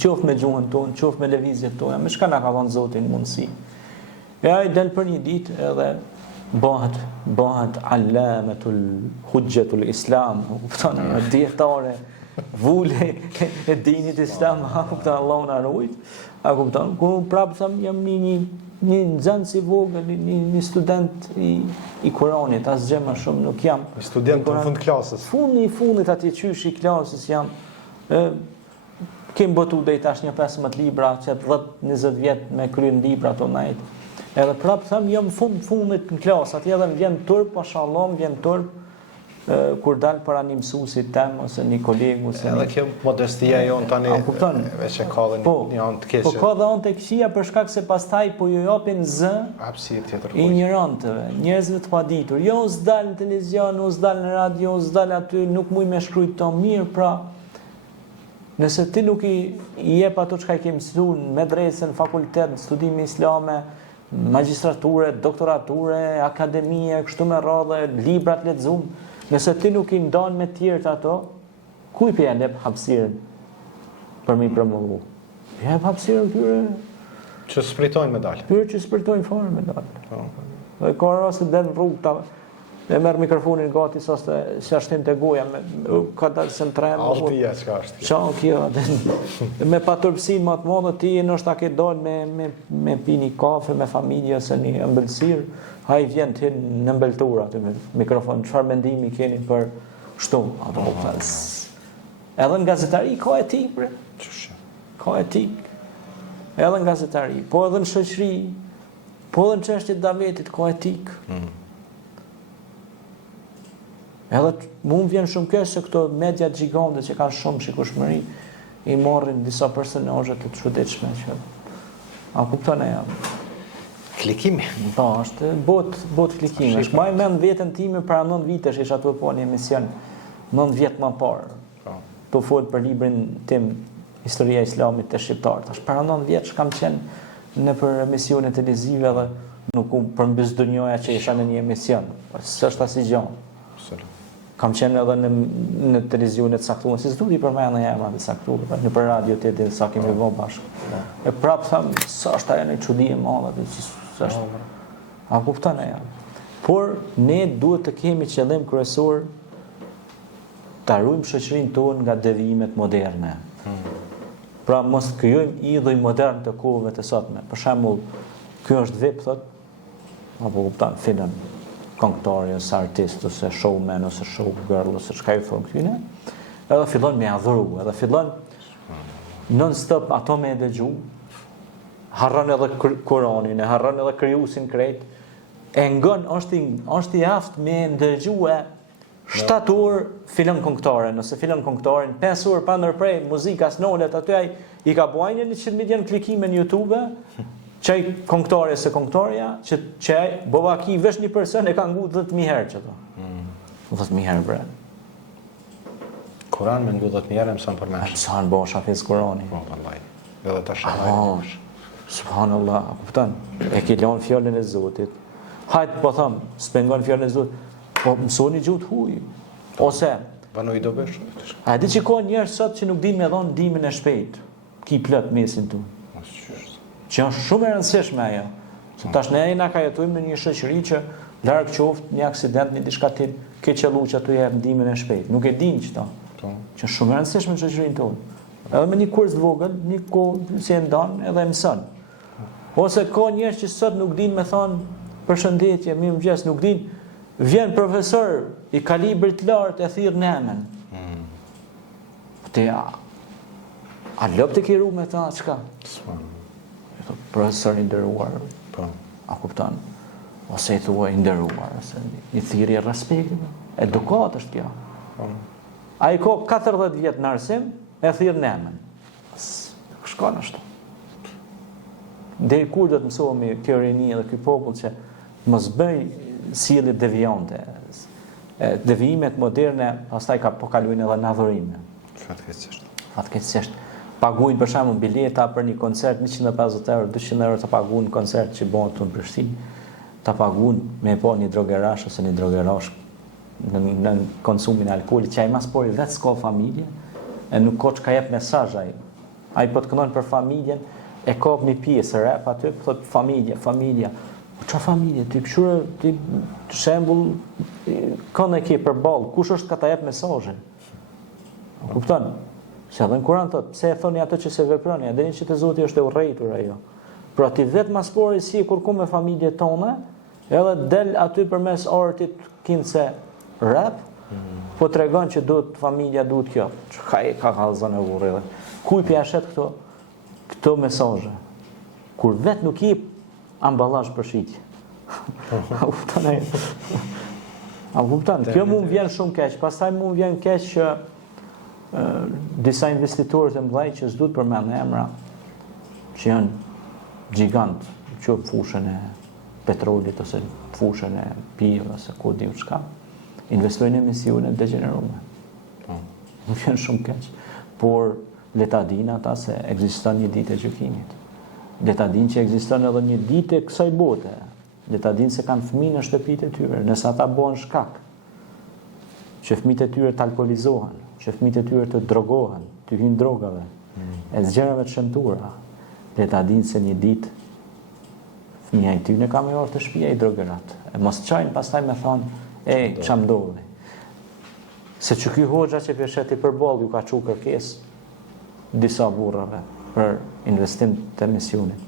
Qoftë me gjuhën tonë, qoftë me lëvizjet tona, me çka na ka dhënë Zoti në mundësi. E ai del për një ditë edhe bëhet allamatul hujjatul islam, kupton, dietare vule e dinit islam, kupton, Allahu na ruajt. A kupton? Ku prapë tham jam një nxënës i vogël, një student i Kuranit, asgjë më shumë nuk jam. Student në fund klasës. Fundit atje qysh i klasës jam. Kem botu deri tash një 15 libra, që 10-20 vjet me kryen libra ato najt. Edhe prapë tham jam fundit në klasë, atje edhe më vjen turp, mashallah, më vjen turp. Kur dal para një mësuesi tem ose një kolegu ose edhe kjo modestia jon tani veç e ka një anë të keqe. Po ka dhe anë të këqija për shkak se pastaj po ju japin zë hapësirë tjetër ignorantëve, njerëzve të paditur. Jo s'dal në televizion, s'dal në radio, s'dal aty, nuk muj me shkruajt to mirë, pra nëse ti nuk i jep ato çka i ke mësuar në medresën, fakultet, studime islame, magjistrature, doktorature, akademie, kështu me radhë, libra të lexuar. Nëse ti nuk i ndan me tjerët ato, ku i pëja lep hapësirën për mi promovu? Jep hapësirën tyre që spiritojnë me dalë. Tyre që spiritojnë fare me dalë. Dhe ka raste den rrugë e merr mikrofonin gati sa se shtim te goja ka dalë se në tren. Altia çka është. Çao kjo. Me paturpsinë më të madhe ti ndoshta ke dalë me pini kafe me familje ose një ëmbëlsirë, ai vjen ti në ëmbëltura aty me mikrofon. Çfarë mendimi keni për kështu? Apo edhe në gazetari ka etik, bre. Ka etik. Edhe në gazetari, po edhe në shoqëri, po edhe në çështjet e davetit ka etik. Edhe mu vjen shumë keq se këto media gjigante që kanë shumë shikueshmëri i marrin disa personazhe të çuditshme që a kupton e jam. Klikimi. Po, është bot klikimi. Maj mend veten time para 9 vitesh isha aty po një emision 9 vjet më parë. Po fol për librin tim Historia e Islamit te shqiptarët. Tash para 9 vjeç kam qenë në për emisione televizive dhe nuk u përmbysdonjoja që isha në një emision. S'është asnjë gjë. Kam qenë edhe në televizione të caktuara, si s'duri për më në emra të caktuara, në për radio të ditë sa kemi vënë bashkë. E prap tham, sa është ajo një çudi e madhe, s'është. A kupton ajo? Por ne duhet të kemi qëllim kryesor ta ruajmë shoqërinë tonë nga devijimet moderne. Pra mos krijojmë idhuj modern të kohëve të sotme. Për shembull, ky është vip thot, apo kupton filën këngëtari ose artist ose showman ose showgirl ose çka i thon këtyne, edhe fillon me adhuru, edhe fillon non stop ato me dëgju, harron edhe Kur'anin, harron edhe krijuesin krejt, e ngon është i aftë me ndëgjue 7 orë filon këngëtare, nëse filon këngëtarin 5 orë pa ndërprej muzikë as nolet aty ai i ka bujnë 100 milion klikime në YouTube. Qaj këngëtare se këngëtarja, që Bobaki vesh një person e ka ngu 10.000 herë që to. 10.000 herë, bre. Kur'an me ngu 10.000 herë mëson për mesh. Mëson bosh hafiz Kur'ani. Po, vallaj. Edhe ta shallaj. Subhanallah, a kupton? E ke lënë fjalën e Zotit. Hajt po them, s'pengon fjalën e Zotit. Po mësoni gjuhë huaj. Ose banoj do bësh. A di që ka njerëz sot që nuk dinë me dhon ndihmën e shpejtë. Ki plot mesin tu. Që është shumë e rëndësishme ajo. Se tash ne na ka jetojmë në një shoqëri që larg qoftë një aksident, një diçka tjetër, ke qellu që aty jep ndihmën e shpejtë. Nuk e din çto. Që është shumë e rëndësishme në shoqërinë tonë. Edhe me një kurs të vogël, një kohë si e ndan edhe mëson. Ose ka njerëz që sot nuk din me thon përshëndetje, mirëmëngjes, nuk din. Vjen profesor i kalibrit lartë e thirr nemen. Te a lop të kiru me ta çka? Profesor i nderuar. Po. A kupton? Ose i thua i nderuar, ose i thirrje respekti. Edukat është kjo. Po. Ai ka 40 vjet në arsim, e thirr nemen. Shkon ashtu. Deri kur do të mësohemi kjo rini dhe ky popull që mos bëj sjellje devijante. Devijimet moderne pastaj ka po kalojnë edhe në adhurime. Fatkeqësisht. Paguajnë për shembull bileta për një koncert 150 euro, 200 euro të paguajnë koncert që bëhet këtu në Prishtinë, ta paguajnë me po një drogerash ose një drogerash në konsumin e alkoolit, që ai mas pori vetë s'ka familje, e nuk ka çka jep mesazh ai. Ai po të këndon për familjen, e kap një pjesë rap aty, thot familja. Po çfarë familje? Ti kështu ti shembull kanë ke për ball, kush është ka ta jep mesazhin? Kupton? Se edhe në Kur'an thot, pse e thoni ato që se veproni, edhe një që të Zoti është e urrëtur ajo. Pra ti vetë mas pori si kur ku me familjet tona, edhe del aty përmes artit kinse rap, po tregon që duhet familja duhet kjo. Ka kallëzën e urrë. Ku i pjashet këto mesazhe? Kur vetë nuk i amballazh për shitje. A kupton? Kjo mund vjen shumë keq, pastaj mund vjen keq që disa investitorë të mëdhej që s'duhet përmend emra, që janë gjigant, që fushën e petrolit ose fushën e pirë ose ku diu çka, investojnë në emisione degenerume. Nuk vjen shumë keq, por le ta dinë ata se ekziston një ditë e gjykimit. Le ta dinë që ekziston edhe një ditë e kësaj bote. Le ta dinë se kanë fëmijë në shtëpitë e tyre, nëse ata bëhen shkak që fëmijët e tyre të alkoolizohen, që fëmijët e tyre të drogohen, të hyjnë drogave, e zgjerave të shëmtuara, le ta dinë se një ditë Një ty në kam e orë të shtëpia i drogerat. E mos qajnë pastaj me thonë, që ndodhi. Se që ky hoxha që pjeshet i përbol ju ka qu kërkes disa burrave për investim të misionin.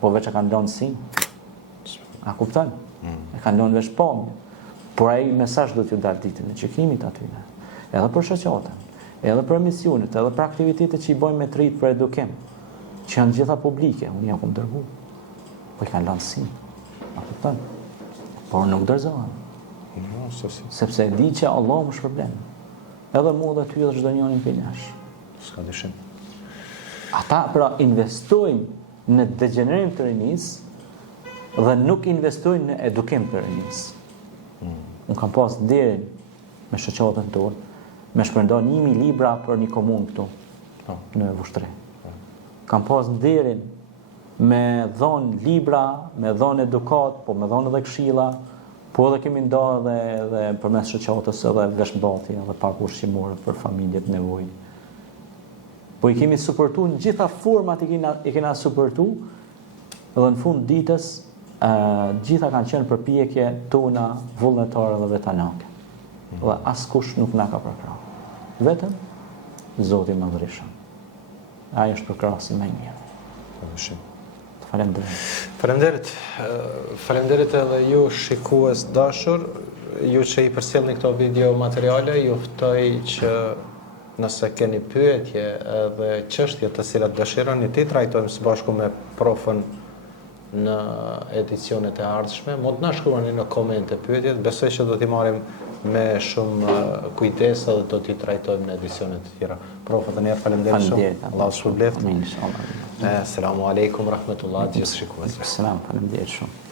Po veç e kanë lënë sin. A kupton? E kanë lënë veç pomje. Por ai mesazh do t'ju dalë ditën e gjykimit aty. Edhe për shoqatën, edhe për misionet, edhe për aktivitetet që i bojmë me trit për edukim, që janë gjitha publike, unë ja kom dërgu. Po i kanë lënë sin. A kupton? Por nuk dorëzohen. Sepse e di që Allah më shpërblen. Edhe mu dhe ty dhe çdo njërin për njash. S'ka dyshim. Ata pra investojnë në degenerim të rinis dhe nuk investojnë në edukim të rinis. Unë kam pas derin me shoqatën tonë, me shpërnda 1000 libra për një komunë këtu në Vushtri. Kam pas derin me dhonë libra, me dhonë edukat, po me dhonë edhe këshilla, po edhe kemi nda edhe përmes shoqatës edhe veshmbathje edhe pak ushqimore për familjet nevojë. Po i kemi suportu në gjitha format i kena suportu dhe në fund ditës gjitha kanë qenë përpjekje tona vullnetare dhe vetanake. Dhe askush nuk na ka përkrahur. Vetëm Zoti i Madhërisht. Ai është përkrahësi më i mirë. Faleminderit. Faleminderit edhe ju shikues dashur, ju që i përcjellni këto video materiale, ju ftoj që nëse keni pyetje edhe çështje të cilat dëshironi ti trajtojmë së bashku me profën në edicionet e ardhshme, mund të na shkruani në komente pyetjet, besoj që do t'i marrim me shumë kujdes dhe do t'i trajtojmë në edicionet të tjera. Profët e njerë, faleminderit shumë. Allahu shpërblet. Amin, inshallah. Selamu alaikum, rahmetullah, gjithë shikuesve. Selam, faleminderit shumë.